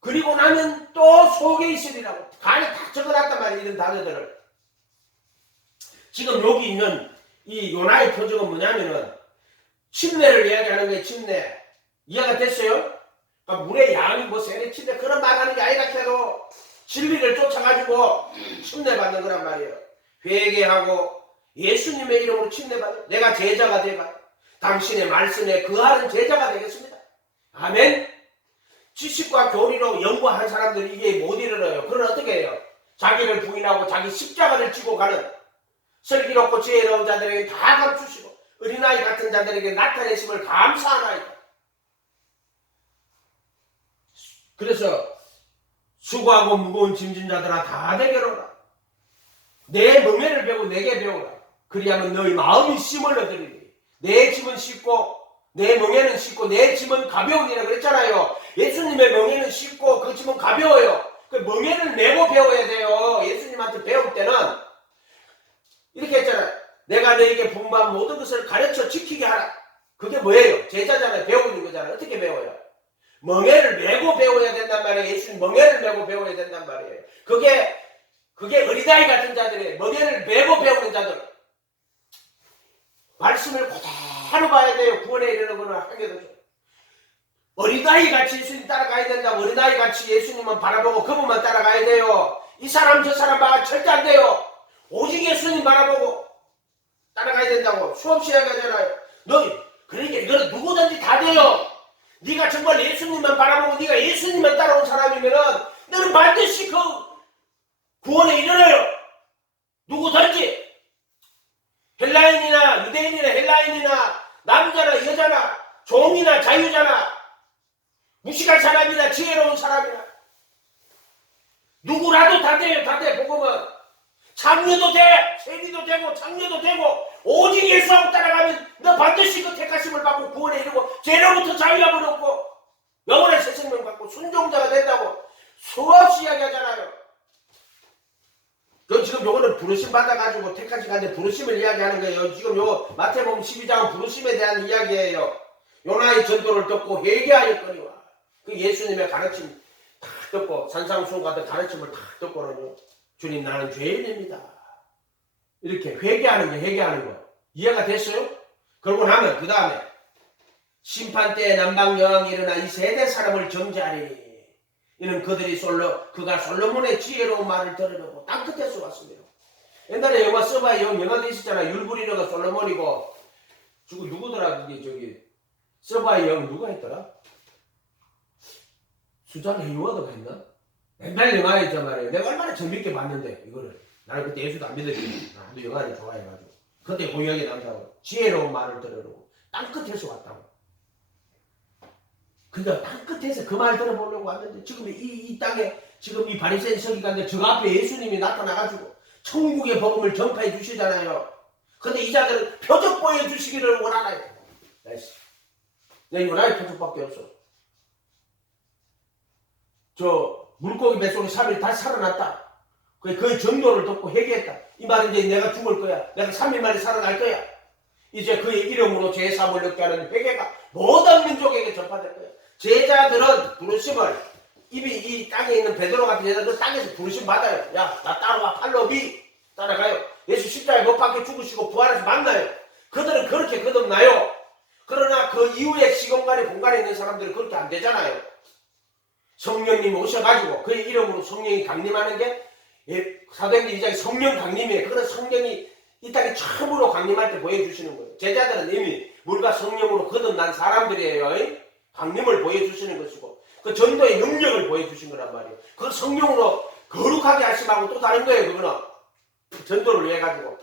그리고 나면 또 속에 있으리라고 간에 다 적어놨단 말이에요. 이런 단어들을. 지금 여기 있는 이 요나의 표적은 뭐냐면은 침례를 이야기하는 거예요. 침례. 이해가 됐어요? 그러니까 물의 양이 뭐 세례 침례 그런 말하는 게 아니라 해도 진리를 쫓아가지고 침례 받는 거란 말이에요. 회개하고 예수님의 이름으로 침례 받는 내가 제자가 되가 당신의 말씀에 거하는 제자가 되겠습니다. 아멘. 지식과 교리로 연구한 사람들이 이게 못 이르러요. 그럼 어떻게 해요? 자기를 부인하고 자기 십자가를 지고 가는 슬기롭고 지혜로운 자들에게 다 감추시고 어린아이 같은 자들에게 나타내심을 감사하나이다. 그래서 수고하고 무거운 짐진 자들아 다 내게로 오라. 내 멍에를 배우고 내게 배우라. 그리하면 너희 마음이 쉼을 얻으리니 내 짐은 쉽고 내 멍에는 쉽고 내 짐은 가벼우니라 그랬잖아요. 예수님의 멍에는 쉽고 그 짐은 가벼워요. 그 멍에를 메고 배워야 돼요. 예수님한테 배울 때는 이렇게 했잖아요. 내가 너에게 분부한 모든 것을 가르쳐 지키게 하라. 그게 뭐예요? 제자잖아요. 배우는 거잖아요. 어떻게 배워요? 멍에를 메고 배워야 된단 말이에요. 예수님 멍에를 메고 배워야 된단 말이에요. 그게 어린아이 같은 자들이에요. 멍에를 메고 배우는 자들. 말씀을 그대로 봐야 돼요. 구원에 이르는 거는 하게도 좀. 어린아이 같이 예수님 따라가야 된다고. 어린아이 같이 예수님만 바라보고 그분만 따라가야 돼요. 이 사람 저 사람 봐 절대 안 돼요. 오직 예수님 바라보고 따라가야 된다고 수없이 이야기하잖아요. 그러니까 이거는 누구든지 다 돼요. 네가 정말 예수님만 바라보고 네가 예수님만 따라온 사람이면은 너는 반드시 그 구원에 이르러요. 누구든지 헬라인이나 유대인이나 헬라인이나 남자나 여자나 종이나 자유자나 무식한 사람이나 지혜로운 사람이나 누구라도 다 돼요. 다 돼. 복음은 장녀도 돼, 세리도 되고 장녀도 되고 오직 예수하고 따라가면 너 반드시 그 택하심을 받고 구원에 이르고 죄로부터 자유함을 얻고 영원한 새 생명 받고 순종자가 된다고 수없이 이야기하잖아요. 그 지금 요거는 부르심 받아가지고 택하신 가운데 부르심을 이야기하는 거예요. 지금 요 마태복음 12장은 부르심에 대한 이야기예요. 요나의 전도를 듣고 회개하였거니와 그 예수님의 가르침 다 듣고 산상수훈 같은 가르침을 다 듣고는요. 주님 나는 죄인입니다. 이렇게 회개하는 거 이해가 됐어요? 그러고 나면 그 다음에 심판 때에 남방 여왕이 일어나 이 세대 사람을 정죄하리니 이는 그가 솔로몬의 지혜로운 말을 들으려고 땅끝에서 왔습니다. 옛날에 영화 서바의 영 영화도 있었잖아. 율부리너가 솔로몬이고 누구더라 그게 저기 서바의 영 누가 했더라? 수잔 헤이워드가 했나? 옛날 영화였단 말이에요. 내가 얼마나 재밌게 봤는데 이거를 나는 그때 예수도 안 믿었지. 나도 영화를 좋아해가지고 그때 고역에 나온다고 지혜로운 말을 들으려고 땅끝에서 왔다고. 그러니까 땅끝에서 그 말 들어보려고 왔는데 지금 이 땅에 지금 이 바리새인 서기관들 저 앞에 예수님이 나타나가지고 천국의 복음을 전파해 주시잖아요. 근데 이 자들은 표적 보여주시기를 원하나요? 내 원하의 표적밖에 없어. 저 물고기 뱃속에 3일 다시 살아났다. 그 정도를 듣고 회개했다. 이 말은 이제 내가 죽을 거야. 내가 3일 만에 살아날 거야. 이제 그의 이름으로 죄사함을 얻게 하는 회개가 모든 민족에게 전파될 거야. 제자들은 부르심을 이미 이 땅에 있는 베드로 같은 제자들 땅에서 부르심 받아요. 야, 나 따라와. 팔로비 따라가요. 예수 십자가에 못 박혀 죽으시고 부활해서 만나요. 그들은 그렇게 거듭나요. 그러나 그 이후에 시공간에 공간에 있는 사람들은 그렇게 안 되잖아요. 성령님이 오셔가지고 그의 이름으로 성령이 강림하는 게 사도행전 2장에 성령 강림이에요. 그런 성령이 이 땅에 처음으로 강림할 때 보여주시는 거예요. 제자들은 이미 물과 성령으로 거듭난 사람들이에요. 강림을 보여주시는 것이고 그 전도의 능력을 보여주신 거란 말이에요. 그걸 성령으로 거룩하게 하심하고 또 다른 거예요. 그거는 전도를 위해 가지고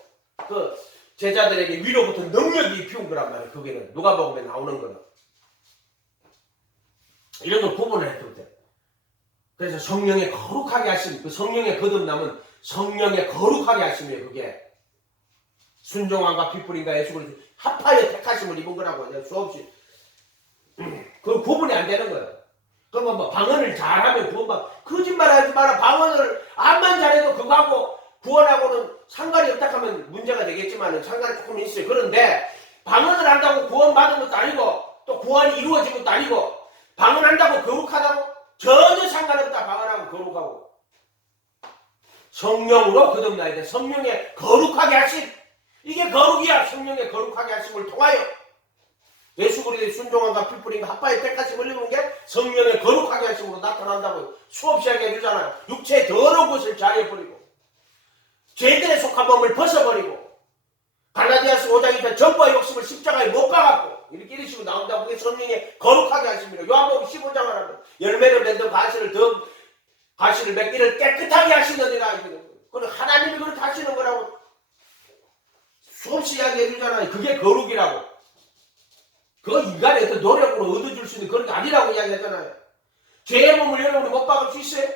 그 제자들에게 위로부터 능력이 피운 거란 말이에요. 그게는 누가복음에 나오는 거는 이런 걸 구분을 했을 때 그래서 성령의 거룩하게 하심, 그 성령의 거듭남은 성령의 거룩하게 하심이에요. 그게 순종함과 핏불인과 예수 그리스도 합하여 택하심을 입은 거라고 내가 수없이 그 구분이 안 되는 거예요. 그러면 뭐 방언을 잘하면 구원받 거짓말하지 마라. 방언을 암만 잘해도 그거하고 구원하고는 상관이 없다 하면 문제가 되겠지만 상관이 조금 있어요. 그런데 방언을 한다고 구원받은 것도 아니고 또 구원이 이루어진 것도 아니고 방언한다고 거룩하다고? 전혀 상관없다. 방언하고 거룩하고 성령으로 거듭나야 돼. 성령의 거룩하게 하심 이게 거룩이야. 성령의 거룩하게 하심을 통하여 예수 그리스도의 순종함과 핏불인과 합하여 택하심을 입은 게 성령의 거룩하게 하심으로 나타난다고 수없이 하게 해주잖아요. 육체의 더러운 것을 자해버리고 죄들의 속한 몸을 벗어버리고 갈라디아서 5장에 전부와 욕심을 십자가에 못 박았고 이렇게 식으로 나온다고 그게 성령의 거룩하게 하심이라. 요한복음 15장을 하면 열매를 맺는 가시를 맺기를 깨끗하게 하시느니라. 그건 하나님이 그렇게 하시는 거라고 수없이 이야기해 주잖아요. 그게 거룩이라고. 그거 인간의 어떤 노력으로 얻어줄 수 있는 그런 게 아니라고 이야기하잖아요. 죄의 몸을 여러분이 못 박을 수 있어요?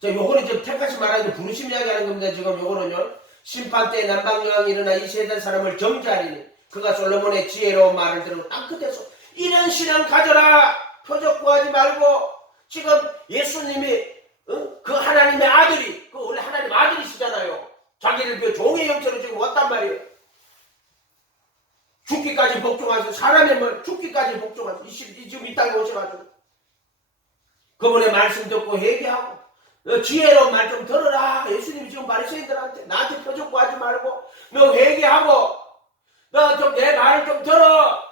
자, 요거는 지금 택하시 말하는 부르심 이야기하는 겁니다. 지금 요거는요. 심판 때 남방여왕이 일어나 이 세대 사람을 정죄하리니 그가 솔로몬의 지혜로운 말을 들으고 땅끝에서 이런 신앙 가져라. 표적 구하지 말고 지금 예수님이 그 하나님의 아들이 그 원래 하나님 아들이시잖아요. 자기를 그 종의 형체로 지금 왔단 말이에요. 죽기까지 복종하셔서 사람의 말 죽기까지 복종하셔서 지금 이 땅에 오셔가지고 그분의 말씀 듣고 회개하고 지혜로운 말 좀 들어라. 예수님이 지금 바리새인들한테 나한테 표적 구하지 말고 너 회개하고 너 좀 내 말을 좀 들어.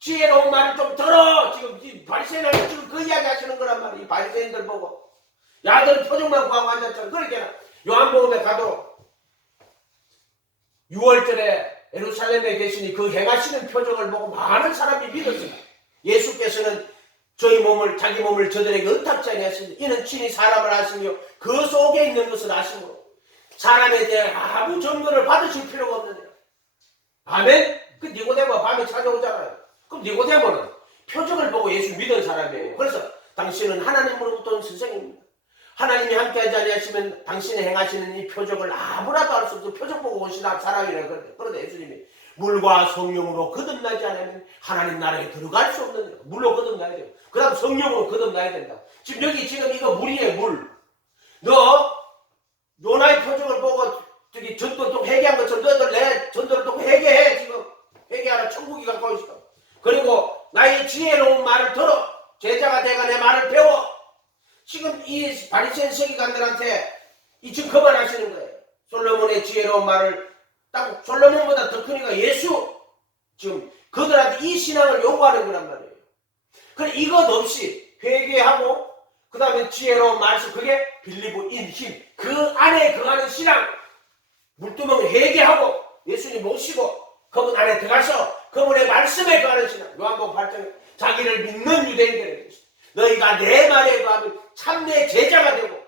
지혜로운 말을 좀 들어. 지금 바리새인한테 지금 그 이야기 하시는 거란 말이에요. 이 바리새인들 보고 야들은 표적만 구하고 앉았잖아. 그러니까 요한복음에 가도 6월절에 예루살렘에 계시니 그 행하시는 표적을 보고 많은 사람이 믿었어요. 예수께서는 자기 몸을 저들에게 의탁지 아니하시니 이는 친히 사람을 아시며 그 속에 있는 것을 아시므로 사람에 대해 아무 증거를 받으실 필요가 없는데. 아멘? 그 니고데모가 밤에 찾아오잖아요. 그럼 니고데모는 표정을 보고 예수 믿은 사람이에요. 그래서 당신은 하나님으로부터 온 스승입니다. 하나님이 함께하지 아니하시면 당신이 행하시는 이 표적을 아무라도 알 수 없어 표적 보고 오신 사람이라고 그러는데, 그런데 예수님이 물과 성령으로 거듭나지 않으면 하나님 나라에 들어갈 수 없는, 물로 거듭나야 돼요. 그 다음 성령으로 거듭나야 된다. 지금 여기 지금 이거 물이에요. 물. 너 요나의 표적을 보고 저기 전도 또 회개한 것처럼 너희들 내 전도를 또 회개해. 지금 회개하라. 천국이 가까워 있어. 그리고 나의 지혜로운 말을 들어 제자가 되가 내 말을 배워. 지금 이 바리새인 서기관들한테 이 지금 그만하시는 거예요. 솔로몬의 지혜로운 말을 딱 솔로몬보다 더 크니까 예수. 지금 그들한테 이 신앙을 요구하는 거란 말이에요. 그래 이것 없이 회개하고 그 다음에 지혜로운 말씀, 그게 빌리브 인 힘, 그 안에 거하는 신앙. 물두멍 회개하고 예수님 모시고 그분 안에 들어가서 그분의 말씀에 거하는 신앙. 요한복음 8장에 자기를 믿는 유대인들에게 너희가 내 말에 거하면 참내 제자가 되고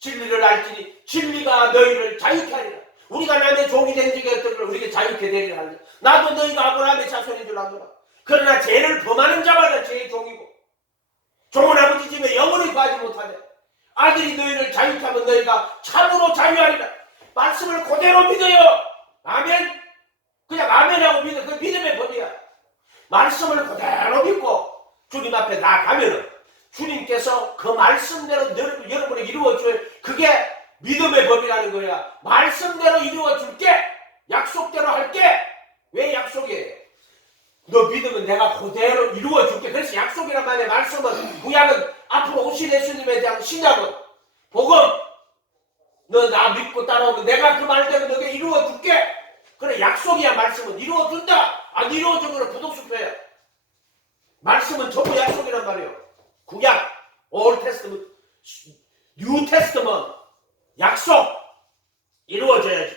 진리를 알지니 진리가 너희를 자유케 하리라. 우리가 남의 종이 된 적이 어떤 걸 우리에게 자유케 되리라 하니 나도 너희가 아브라함의 자손인 줄 아노라. 그러나 죄를 범하는 자마다 죄의 종이고 종은 아버지 집에 영원히 구하지 못하네. 아들이 너희를 자유케 하면 너희가 참으로 자유하리라. 말씀을 그대로 믿어요. 아멘. 그냥 아멘하고 믿어. 그 믿음의 법이야. 말씀을 그대로 믿고 주님 앞에 나아가면은 주님께서 그 말씀대로 여러분에게 이루어줘요. 그게 믿음의 법이라는 거야. 말씀대로 이루어줄게. 약속대로 할게. 왜 약속이에요? 너 믿으면 내가 그대로 이루어줄게. 그래서 약속이란 말이야. 말씀은, 구약은 앞으로 오실 예수님에 대한 신약은, 복음, 너 나 믿고 따라오면 내가 그 말대로 너에게 이루어줄게. 그래 약속이야. 말씀은 이루어준다. 안 이루어준 거는 부독수표야. 말씀은 전부 약속이란 말이에요. 구약, 올 테스트먼트, 뉴 테스트먼트, 약속 이루어져야지.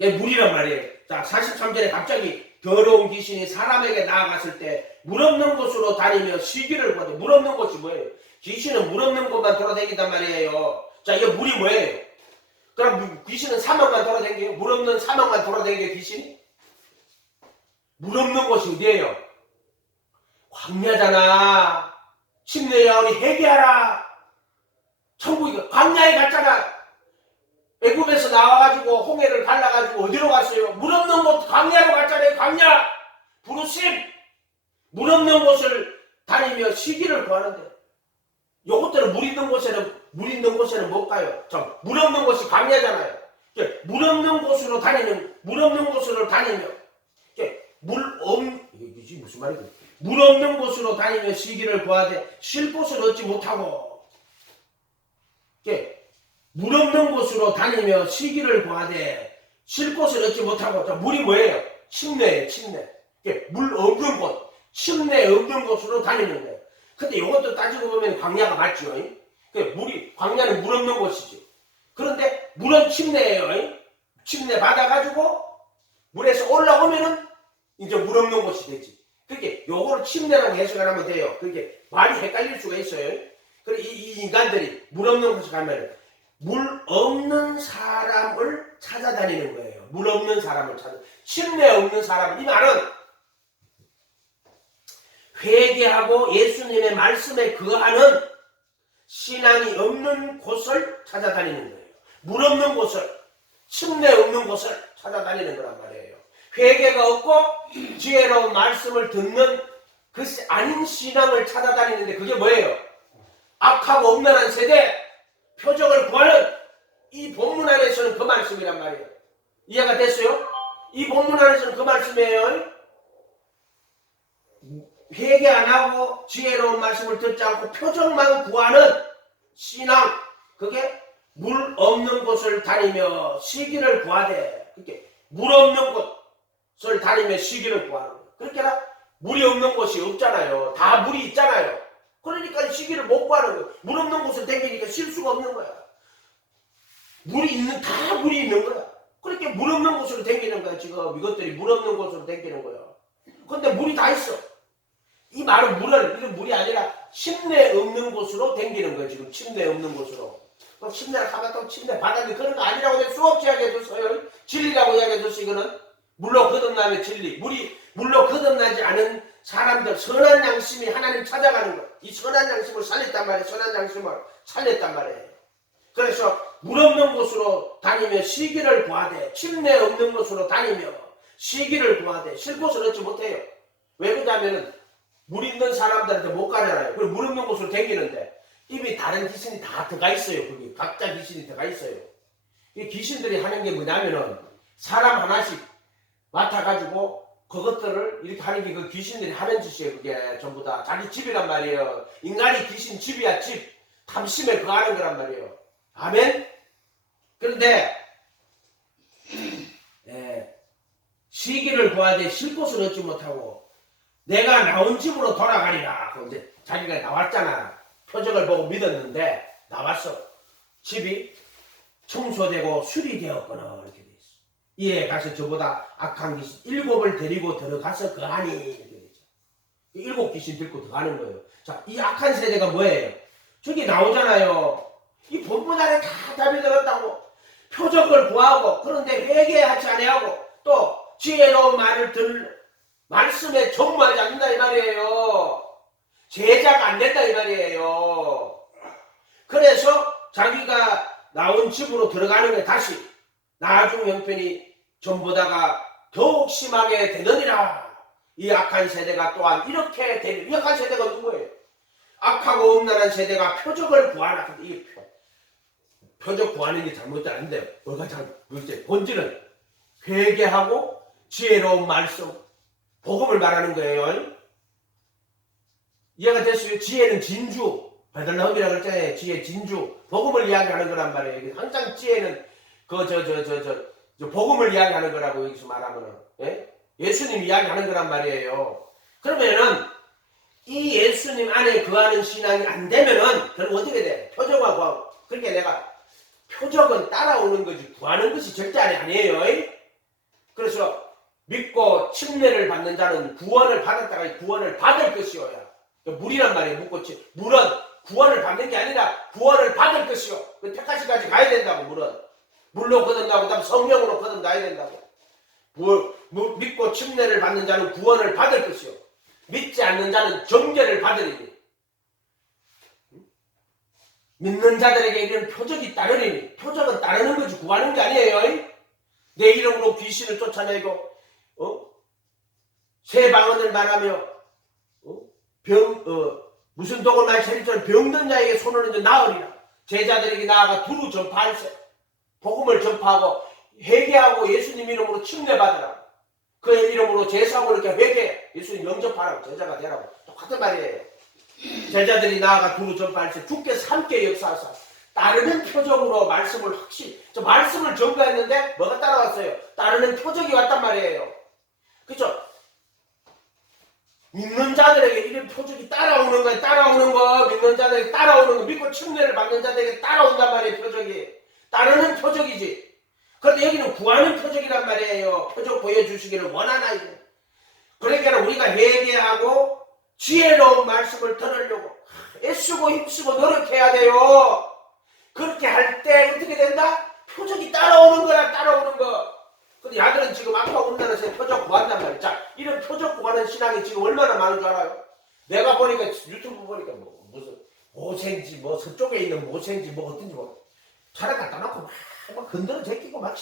이게 물이란 말이에요. 자, 43절에 갑자기 더러운 귀신이 사람에게 나아갔을 때 물 없는 곳으로 다니며 시기를 구하되. 물 없는 곳이 뭐예요? 귀신은 물 없는 곳만 돌아다닌단 말이에요. 자, 이게 물이 뭐예요? 그럼 귀신은 사막만 돌아다녀요? 물 없는 사막만 돌아다녀요 귀신이? 물 없는 곳이 어디예요? 광야잖아. 침례 요한이 회개하라. 천국이 광야에 갔잖아. 애굽에서 나와가지고 홍해를 갈라가지고 어디로 갔어요? 물 없는 곳 광야로 갔잖아요. 광야. 부르심. 물 없는 곳을 다니며 시기를 구하는데 요것들은 물 있는 곳에는 못 가요. 물 없는 곳이 광야잖아요. 물 없는 곳으로 다니며 이게 무슨 말이지? 물 없는 곳으로 다니며 시기를 구하되 쉴 곳을 얻지 못하고. 물 없는 곳으로 다니며 시기를 구하되 쉴 곳을 얻지 못하고. 자, 물이 뭐예요? 침례예요. 침례. 물 없는 곳, 침례 없는 곳으로 다니는 거예요. 근데 이것도 따지고 보면 광야가 맞죠. 광야는 물 없는 곳이지. 그런데 물은 침례예요. 침례 받아가지고 물에서 올라오면은 이제 물 없는 곳이 되지. 그게 요거를 침례라고 해석을 하면 돼요. 그게 말이 헷갈릴 수가 있어요. 그래 이 인간들이 물 없는 곳에 가면 물 없는 사람을 찾아다니는 거예요. 물 없는 사람을 침례 없는 사람. 이 말은 회개하고 예수님의 말씀에 거하는 신앙이 없는 곳을 찾아다니는 거예요. 물 없는 곳을, 침례 없는 곳을 찾아다니는 거란 말이에요. 회개가 없고 지혜로운 말씀을 듣는 그 아닌 신앙을 찾아다니는데 그게 뭐예요? 악하고 엄란한 세대, 표적을 구하는 이 본문 안에서는 그 말씀이란 말이에요. 이해가 됐어요? 이 본문 안에서는 그 말씀이에요. 회개 안 하고 지혜로운 말씀을 듣지 않고 표적만 구하는 신앙, 그게 물 없는 곳을 다니며 시기를 구하되. 그게 물 없는 곳을 다니며 시기를 구하는 거예요. 그렇게나 물이 없는 곳이 없잖아요. 다 물이 있잖아요. 그러니까 시기를 못 구하는 거예요. 물 없는 곳을 다니니까 쉴 수가 없는 거야. 다 물이 있는 거야. 그렇게 물 없는 곳으로 다니는 거야. 지금 이것들이 물 없는 곳으로 다니는 거야. 근데 물이 다 있어. 이 말은 이런 물이 아니라 침례 없는 곳으로 댕기는 거예요. 지금 침례 없는 곳으로. 또 침례를 가면 또 침례 받았는데 그런 거 아니라고 내가 수없이 이야기해줬어요. 진리라고 이야기해줬어. 이거는 물로 거듭나면 진리. 물로 거듭나지 않은 사람들 선한 양심이 하나님 찾아가는 거. 이 선한 양심을 살렸단 말이에요. 선한 양심을 살렸단 말이에요. 그래서 물 없는 곳으로 다니며 시기를 구하되 침례 없는 곳으로 다니며 시기를 구하되 쉴 곳을 얻지 못해요. 왜 그러냐면은 물 있는 사람들한테 못 가잖아요. 그리고 물 없는 곳으로 댕기는데 입이 다른 귀신이 다 들어가 있어요. 거기 각자 귀신이 들어가 있어요. 이 귀신들이 하는 게 뭐냐면은 사람 하나씩 맡아가지고 그것들을 이렇게 하는 게 그 귀신들이 하는 짓이에요. 그게 전부 다 자기 집이란 말이에요. 인간이 귀신 집이야 집. 탐심에 그거 하는 거란 말이에요. 아멘? 그런데 시기를 구하되 쉴 곳을 얻지 못하고 내가 나온 집으로 돌아가리라. 그럼 이제 자기가 나왔잖아. 표적을 보고 믿었는데 나왔어. 집이 청소되고 수리되었거나 이렇게 돼 있어. 이에 가서 저보다 악한 귀신 7을 데리고 들어가서 거하니 이렇게 되죠. 7 귀신 들고 들어가는 거예요. 자, 이 악한 세대가 뭐예요? 저기 나오잖아요. 이 본문 안에 다 답이 들었다고 표적을 구하고 그런데 회개하지 아니하고 또 지혜로운 말을 들을 말씀에 전무하지 않는다 이 말이에요. 제자가 안 된다 이 말이에요. 그래서 자기가 나온 집으로 들어가는 게 다시 나중 형편이 전보다가 더욱 심하게 되느니라. 이 악한 세대가 또한 이렇게 되는 이 악한 세대가 누구예요? 악하고 음란한 세대가 표적을 구하라. 근데 이게 표적 구하는 게 잘못도 아닌데 뭐가 잘못돼? 본질은 회개하고 지혜로운 말씀 복음을 말하는 거예요. 이해가 됐어요? 지혜는 진주 베들레헴이라고 그랬잖아요. 지혜 진주 복음을 이야기하는 거란 말이에요. 항상 지혜는 복음을 이야기하는 거라고 여기서 말하면은 예수님 이야기하는 거란 말이에요. 그러면은 이 예수님 안에 거하는 신앙이 안 되면은 그럼 어떻게 돼? 표적과 구하고. 그러니까 내가 표적은 따라오는 거지 구하는 것이 절대 아니에요. 그래서 믿고 침례를 받는 자는 구원을 받았다가 구원을 받을 것이오야. 물이란 말이에요. 물은 구원을 받는 게 아니라 구원을 받을 것이오. 그 택하시까지 가야 된다고. 물로 거듭나고 그다음 성령으로 거듭나야 된다고. 믿고 침례를 받는 자는 구원을 받을 것이오. 믿지 않는 자는 정죄를 받으리니. 믿는 자들에게 이런 표적이 따르리니. 표적은 따르는 거지 구하는 게 아니에요. 내 이름으로 귀신을 쫓아내고 새 방언을 말하며 무슨 독을 많이 세리처럼 병든 자에게 손을 얹어 나으리라. 제자들에게 나아가 두루 전파할세. 복음을 전파하고 회개하고 예수님 이름으로 침례받으라. 그의 이름으로 제사하고 이렇게 회개 예수님 영접하라고 제자가 되라고 똑같은 말이에요. 제자들이 나아가 두루 전파할세. 주께서 함께 역사하사 따르는 표적으로 말씀을 확실히 저 말씀을 전가했는데 뭐가 따라왔어요? 따르는 표적이 왔단 말이에요. 그렇죠? 믿는 자들에게 이런 표적이 따라오는 거예요. 따라오는 거 믿는 자들에게 따라오는 거 믿고 침례를 받는 자들에게 따라온단 말이에요. 표적이 따르는 표적이지. 그런데 여기는 구하는 표적이란 말이에요. 표적 보여주시기를 원하나이다. 그러니까 우리가 회개하고 지혜로운 말씀을 들으려고 애쓰고 힘쓰고 노력해야 돼요. 그렇게 할 때 어떻게 된다? 표적이 따라오는 거야. 따라오는 거. 근데 야들은 지금 악하고 음란해서 표적 구한단 말이야. 자, 이런 표적 구하는 신앙이 지금 얼마나 많은 줄 알아요? 내가 보니까 유튜브 보니까 무슨 모생지 서쪽에 있는 모생지 어떤지 차를 갖다 놓고 막 흔들어 제끼고 막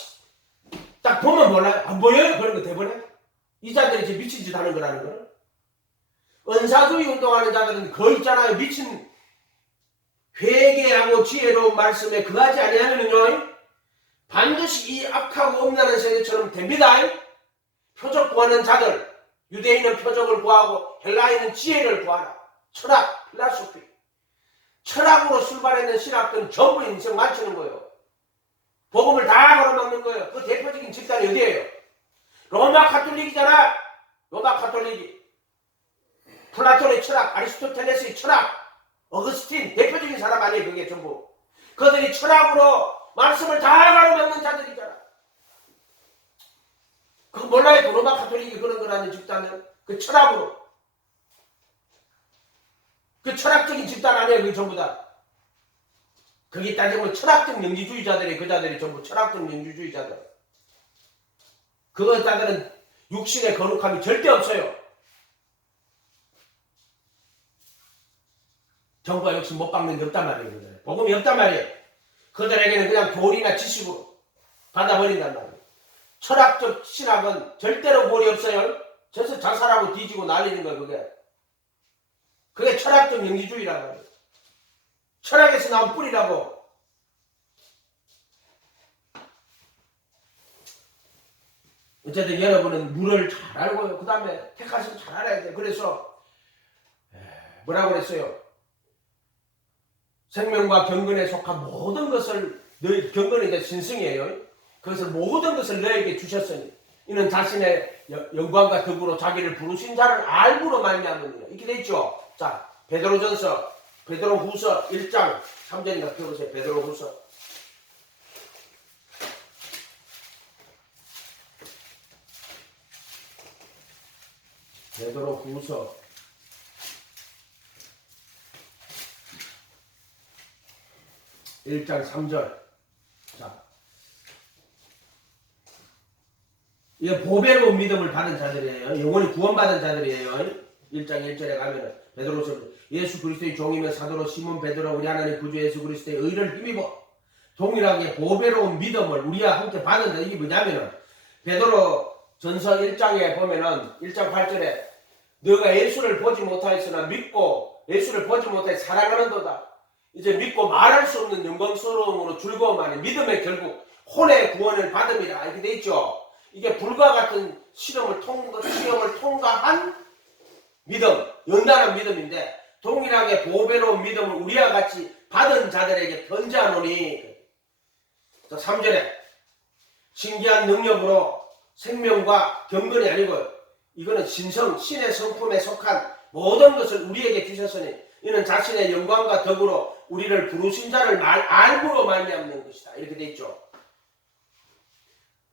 딱 보면 몰라요? 안 보여요? 그런 거 대본에? 이 자들이 지금 미친 짓 하는 거라는 거는. 은사주의 운동하는 자들은 거의 있잖아요. 미친 회개하고 지혜로운 말씀에 그하지 아니하면요 반드시 이 악하고 음란한 세대처럼 됩니다. 표적 구하는 자들, 유대인은 표적을 구하고 헬라인은 지혜를 구하라. 철학, 필라소피. 철학으로 출발했는 신학들은 전부 인생 망치는 거예요. 복음을 다 걸어먹는 거예요. 그 대표적인 집단이 어디예요? 로마 카톨릭이잖아. 로마 카톨릭이. 플라톤의 철학, 아리스토텔레스의 철학, 어거스틴 대표적인 사람 아니에요. 그게 전부. 그들이 철학으로 말씀을 다 가로막는 자들이잖아. 그거 몰라요? 로마 카톨릭이 그런 거라는 집단은 그 철학으로. 그 철학적인 집단 아니에요. 그게 전부 다. 거기 따지면 철학적 영지주의자들이 그 자들이 전부 철학적 영지주의자들. 그것자들은 육신의 거룩함이 절대 없어요. 정부가 역시 못 박는 게 없단 말이에요. 복음이 없단 말이에요. 그들에게는 그냥 교리나 지식으로 받아버린단 말이에요. 철학적 신학은 절대로 몰이 없어요. 저서 자살하고 뒤지고 날리는 거예요. 그게 철학적 영지주의라고 해요. 철학에서 나온 뿌리라고. 어쨌든 여러분은 물을 잘 알고요. 그 다음에 택하시면 잘 알아야 돼요. 그래서 뭐라고 그랬어요? 생명과 경건에 속한 모든 것을 너희 경건이 이제 신성이에요. 그것을 모든 것을 너에게 주셨으니 이는 자신의 영광과 덕으로 자기를 부르신 자를 알므로 말미암느니라. 이렇게 돼 있죠. 자, 베드로전서, 베드로후서 1장 3절인가 펴보세요. 베드로후서. 베드로후서 1장 3절. 자, 이게 보배로운 믿음을 받은 자들이에요. 영원히 구원받은 자들이에요. 1장 1절에 가면은 베드로서 예수 그리스도의 종이며 사도로 시몬 베드로 우리 하나님 구주 예수 그리스도의 의를 힘입어 동일하게 보배로운 믿음을 우리와 함께 받은 자. 이게 뭐냐면은 베드로 전서 1장에 보면은 1장 8절에 너가 예수를 보지 못하였으나 믿고 예수를 보지 못하여 사랑하는도다. 이제 믿고 말할 수 없는 영광스러움으로 즐거움하는 믿음의 결국 혼의 구원을 받음이라. 이렇게 돼 있죠. 이게 불과 같은 시험을 통과한 믿음, 연단한 믿음인데 동일하게 보배로운 믿음을 우리와 같이 받은 자들에게 편지하노니. 3절에 신기한 능력으로 생명과 경건이 아니고 이거는 신성, 신의 성품에 속한 모든 것을 우리에게 주셨으니 이는 자신의 영광과 덕으로 우리를 부르신 자를 알므로 말미암는 것이다. 이렇게 돼 있죠.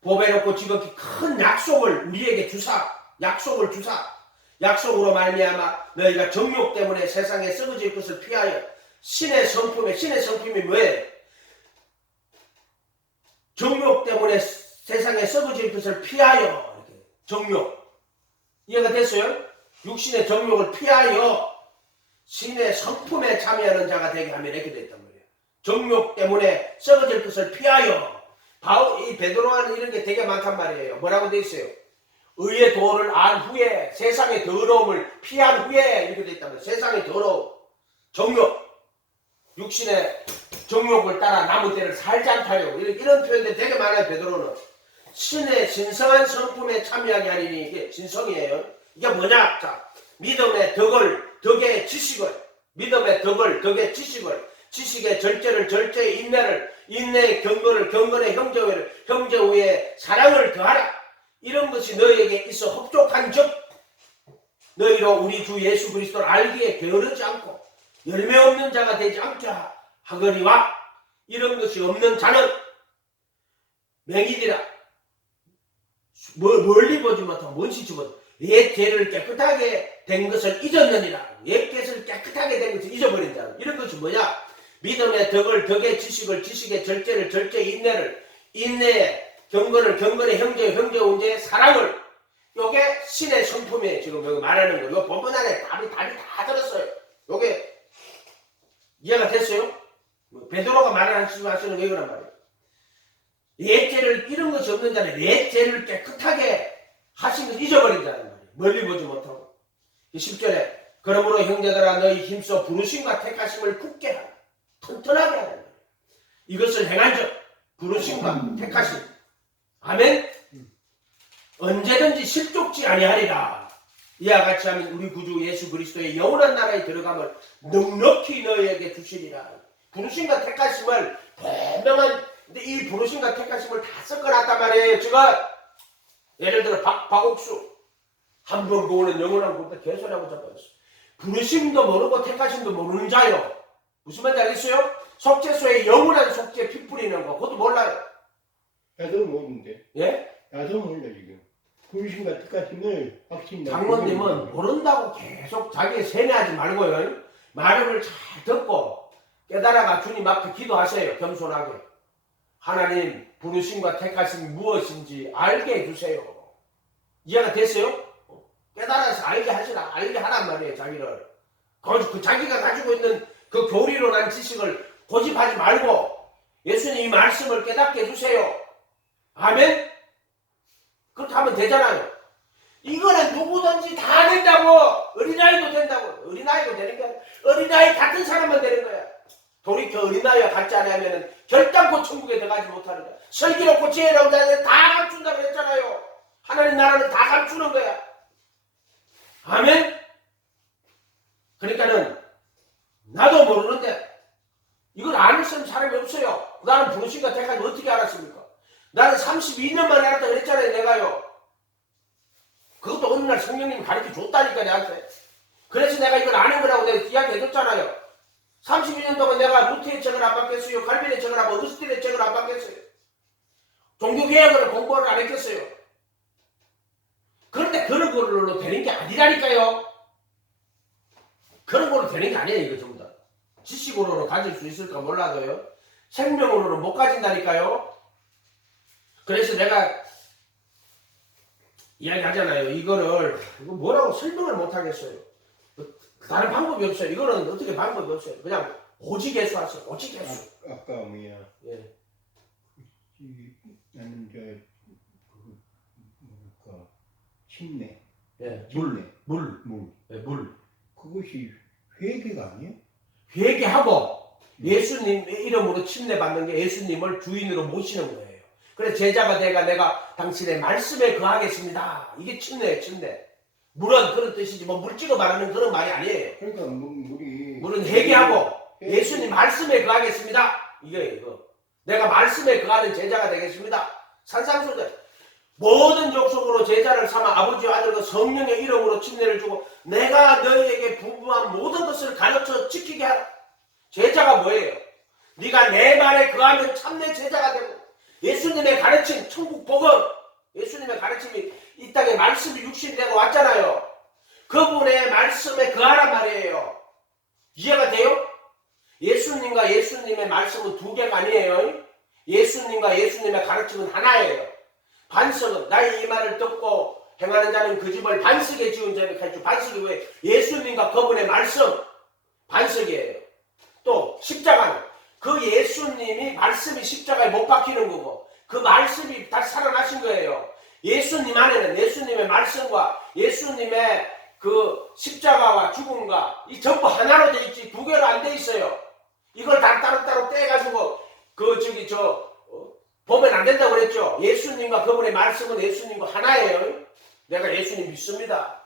보배롭고 지극히 큰 약속을 우리에게 주사, 약속으로 말미암아 너희가 정욕 때문에 세상에 썩어질 것을 피하여 신의 성품이 뭐예요? 정욕 때문에 세상에 썩어질 것을 피하여. 이렇게. 정욕. 이해가 됐어요? 육신의 정욕을 피하여 신의 성품에 참여하는 자가 되게 하면 이렇게 됐단 말이에요. 정욕 때문에 썩어질 것을 피하여. 이 베드로는 이런 게 되게 많단 말이에요. 뭐라고 돼 있어요? 의의 도를 안 후에 세상의 더러움을 피한 후에 이렇게 돼 있단 말이에요. 세상의 더러움, 정욕, 육신의 정욕을 따라 남은 때를 살지 않다요. 이런 표현들이 되게 많아요. 베드로는 신의 신성한 성품에 참여하게 하리니 이게 신성이에요. 이게 뭐냐? 자, 믿음의 덕의 지식을, 지식의 절제를, 절제의 인내를, 인내의 경건을, 경건의 형제를, 형제 후에 사랑을 더하라. 이런 것이 너희에게 있어 흡족한 즉 너희로 우리 주 예수 그리스도를 알기에 게으르지 않고 열매 없는 자가 되지 않게 하거니와 이런 것이 없는 자는 맹인이라. 멀리 보지 못하고 먼시치 못하고 옛 죄를 깨끗하게 된 것을 잊었느니라. 옛 것을 깨끗하게 된 것을 잊어버린 자는 이런 것이 뭐냐? 믿음의 덕의 지식을, 지식의 절제를, 절제의 인내를, 인내의 경건을, 경건의 형제의 운제의 사랑을. 요게 신의 성품에 지금 여기 말하는 거예요. 요 본문 안에 답이 다 들었어요. 요게 이해가 됐어요? 베드로가 말하시는 게 이거란 말이에요. 옛 죄를, 이런 것이 없는 자는 옛 죄를 깨끗하게 하신 것을 잊어버린 자란 말이에요. 멀리 보지 못하고. 10절에 그러므로 형제들아 너희 힘써 부르심과 택하심을 굳게 하라. 튼튼하게 하라. 이것을 행한즉 부르심과 택하심. 아멘. 언제든지 실족지 아니하리라. 이와 같이 하면 우리 구주 예수 그리스도의 영원한 나라에 들어감을 넉넉히 너희에게 주시리라. 부르심과 택하심을 분명한, 근데 이 부르심과 택하심을 다 섞어놨단 말이에요. 지금 예를 들어 박옥수 한 번 보는 영원한 것보다 개소리하고 잡아줬어. 부르심도 모르고 택하심도 모르는 자요. 무슨 말인지 알겠어요? 속죄소에 영원한 속죄 피 뿌리는 거 그것도 몰라요. 나도 모르는데. 예? 나도 몰라 지금. 부르심과 택하심을 확신다. 장로님은 모른다고 계속 자기 세뇌하지 말고요. 말을 잘 듣고 깨달아가 주님 앞에 기도하세요. 겸손하게. 하나님 부르심과 택하심이 무엇인지 알게 해주세요. 이해가 됐어요? 깨달아서 알게 하시라. 알게 하란 말이에요. 자기를. 그 자기가 가지고 있는 그 교리로 난 지식을 고집하지 말고 예수님 이 말씀을 깨닫게 해주세요. 아멘? 그렇게 하면 되잖아요. 이거는 누구든지 다 된다고. 어린아이도 된다고. 어린아이도 되는 거야. 어린아이 같은 사람만 되는 거야. 돌이켜 어린아이와 같지 않으면 결단코 천국에 들어가지 못하는 거야. 슬기롭고 지혜로운 자는 다 감춘다고 그랬잖아요. 하나님 나라는 다 감추는 거야. 아멘? 그러니까는 나도 모르는데 이걸 아는 사람이 없어요. 나는 부르심과 택하심 어떻게 알았습니까? 나는 32년 만에 알았다 그랬잖아요. 내가요. 그것도 어느 날 성령님이 가르쳐 줬다니까 내한테. 그래서 내가 이걸 아는 거라고 내가 이야기 해줬잖아요. 32년 동안 내가 루트의 책을 안 받겠어요. 칼빈의 책을 안 받고 어거스틴의 책을 안 받겠어요. 종교개혁을 공부를 안 했겠어요. 그런데 그런 걸로 되는 게 아니라니까요. 그런 걸로 되는 게 아니에요. 이거 전부 다. 지식으로는 가질 수 있을까 몰라도요. 생명으로는 못 가진다니까요. 그래서 내가 이야기하잖아요. 이거를 뭐라고 설명을 못 하겠어요. 다른 방법이 없어요. 이거는 어떻게 방법이 없어요. 그냥 오직 예수 하세요. 오직 예수. 아까 뭐야? 예. 나는 뭐랄까 침례. 예. 침례. 물. 물. 예, 물. 그것이 회개가 아니에요? 회개하고 예수님의 이름으로 침례받는 게 예수님을 주인으로 모시는 거예요. 그래서 제자가 내가 당신의 말씀에 거하겠습니다. 이게 침례예요. 침례. 물은 그런 뜻이지 뭐 물찍어 말하는 그런 말이 아니에요. 그러니까 물은 회개하고 예수님 말씀에 거하겠습니다. 이거. 내가 말씀에 거하는 제자가 되겠습니다. 산상수훈 모든 족속으로 제자를 삼아 아버지와 아들과 성령의 이름으로 침례를 주고 내가 너희에게 분부한 모든 것을 가르쳐 지키게 하라. 제자가 뭐예요? 네가 내 말에 거하면 참내 제자가 되고 예수님의 가르침 천국 복음 예수님의 가르침이 이 땅에 말씀이 육신이 되고 왔잖아요. 그분의 말씀에 거하란 말이에요. 이해가 돼요? 예수님과 예수님의 말씀은 두 개가 아니에요. 예수님과 예수님의 가르침은 하나예요. 반석은 나의 이 말을 듣고 행하는 자는 그 집을 반석에 지은 자에게 갈줄. 반석이 왜? 예수님과 그분의 말씀 반석이에요. 또 십자가는 그 예수님이 말씀이 십자가에 못 박히는 거고 그 말씀이 다시 살아나신 거예요. 예수님 안에는 예수님의 말씀과 예수님의 그 십자가와 죽음과 이 전부 하나로 돼 있지 두 개로 안 돼 있어요. 이걸 다 따로따로 떼가지고 보면 안 된다고 그랬죠. 예수님과 그분의 말씀은 예수님과 하나예요. 내가 예수님 믿습니다.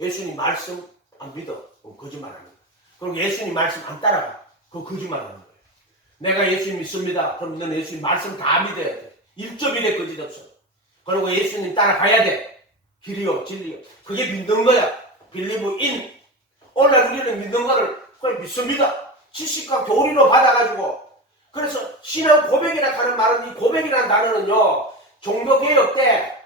예수님 말씀 안 믿어. 거짓말하는 거예요. 그리고 예수님 말씀 안 따라가. 그거 거짓말하는 거예요. 내가 예수님 믿습니다. 그럼 너는 예수님 말씀 다 믿어야 돼. 1.1에 거짓 없어. 그리고 예수님 따라가야 돼. 길이요 진리요. 그게 믿는 거야. 빌리브 인. 오늘 우리는 믿는 거를 그걸 믿습니다. 지식과 교리로 받아가지고. 그래서 신앙 고백이라 하는 말은 이 고백이라는 단어는요. 종교개혁 때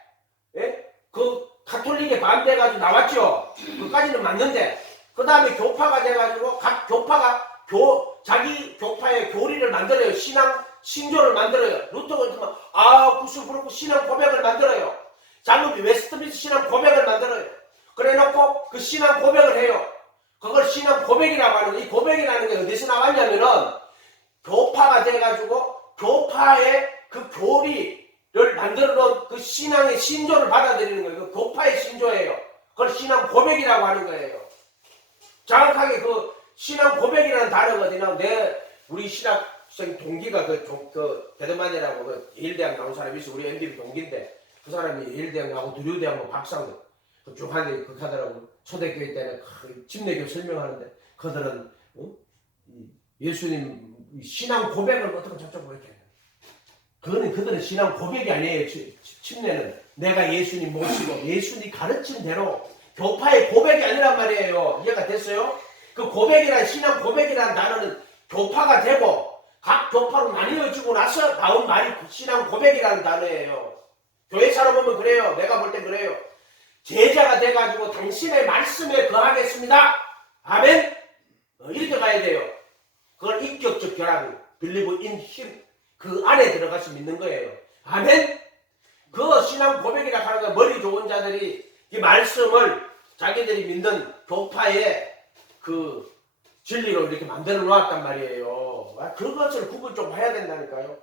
그 가톨릭에 반대해가지고 나왔죠. 그까지는 맞는데 그 다음에 교파가 돼가지고 각 교파가 자기 교파의 교리를 만들어요. 신조를 만들어요. 루터 같으면 구수 그렇고 신앙 고백을 만들어요. 장로비 웨스트민스 신앙 고백을 만들어요. 그래놓고 그 신앙 고백을 해요. 그걸 신앙 고백이라고 하는 이 고백이라는 게 어디서 나왔냐면은 교파가 돼가지고 교파의 그 교리를 만들어 놓은 그 신앙의 신조를 받아들이는 거예요. 그 교파의 신조예요. 그걸 신앙 고백이라고 하는 거예요. 정확하게 그 신앙 고백이라는 단어가 어디나 우리 신학생 동기가 그 대대만이라고 그 예일대학 나온 사람이 있어. 우리 MDB 동기인데 그 사람이 예일대학 나오고 두류대학 박사고 쭉 하는데 그 하더라고. 초대교회 때는 침례교 설명하는데 그들은 예수님 신앙 고백을 어떻게 저쩌고 이렇게 그들은 신앙 고백이 아니에요. 침례는 내가 예수님 모시고 예수님 가르친 대로 교파의 고백이 아니란 말이에요. 이해가 됐어요? 그 고백이란 신앙 고백이라는 단어는 교파가 되고 각 교파로 나뉘어지고 나서 나온 말이 신앙 고백이라는 단어예요. 교회 살아보면 그래요. 내가 볼 땐 그래요. 제자가 돼가지고 당신의 말씀에 거하겠습니다. 아멘. 이렇게 가야 돼요. 그걸 인격적 결합, believe in him. 그 안에 들어가서 믿는 거예요. 아멘? 그 신앙 고백이라 하는 거 머리 좋은 자들이 이 말씀을 자기들이 믿는 교파의 그 진리로 이렇게 만들어 놓았단 말이에요. 그것을 구분 좀 해야 된다니까요.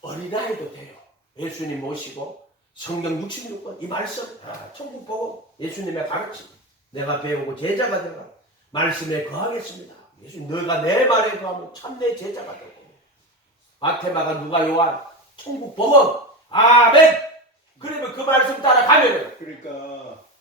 어린아이도 돼요. 예수님 모시고 성경 66권 이 말씀 천국 보고 예수님의 가르침 내가 배우고 제자가 되라 말씀에 거하겠습니다. 예수님 너가 내 말에 거하면 참 내 제자가 되고 마태마가 누가 요한 천국 복음 아멘. 그러면 그 말씀 따라가면은 그러니까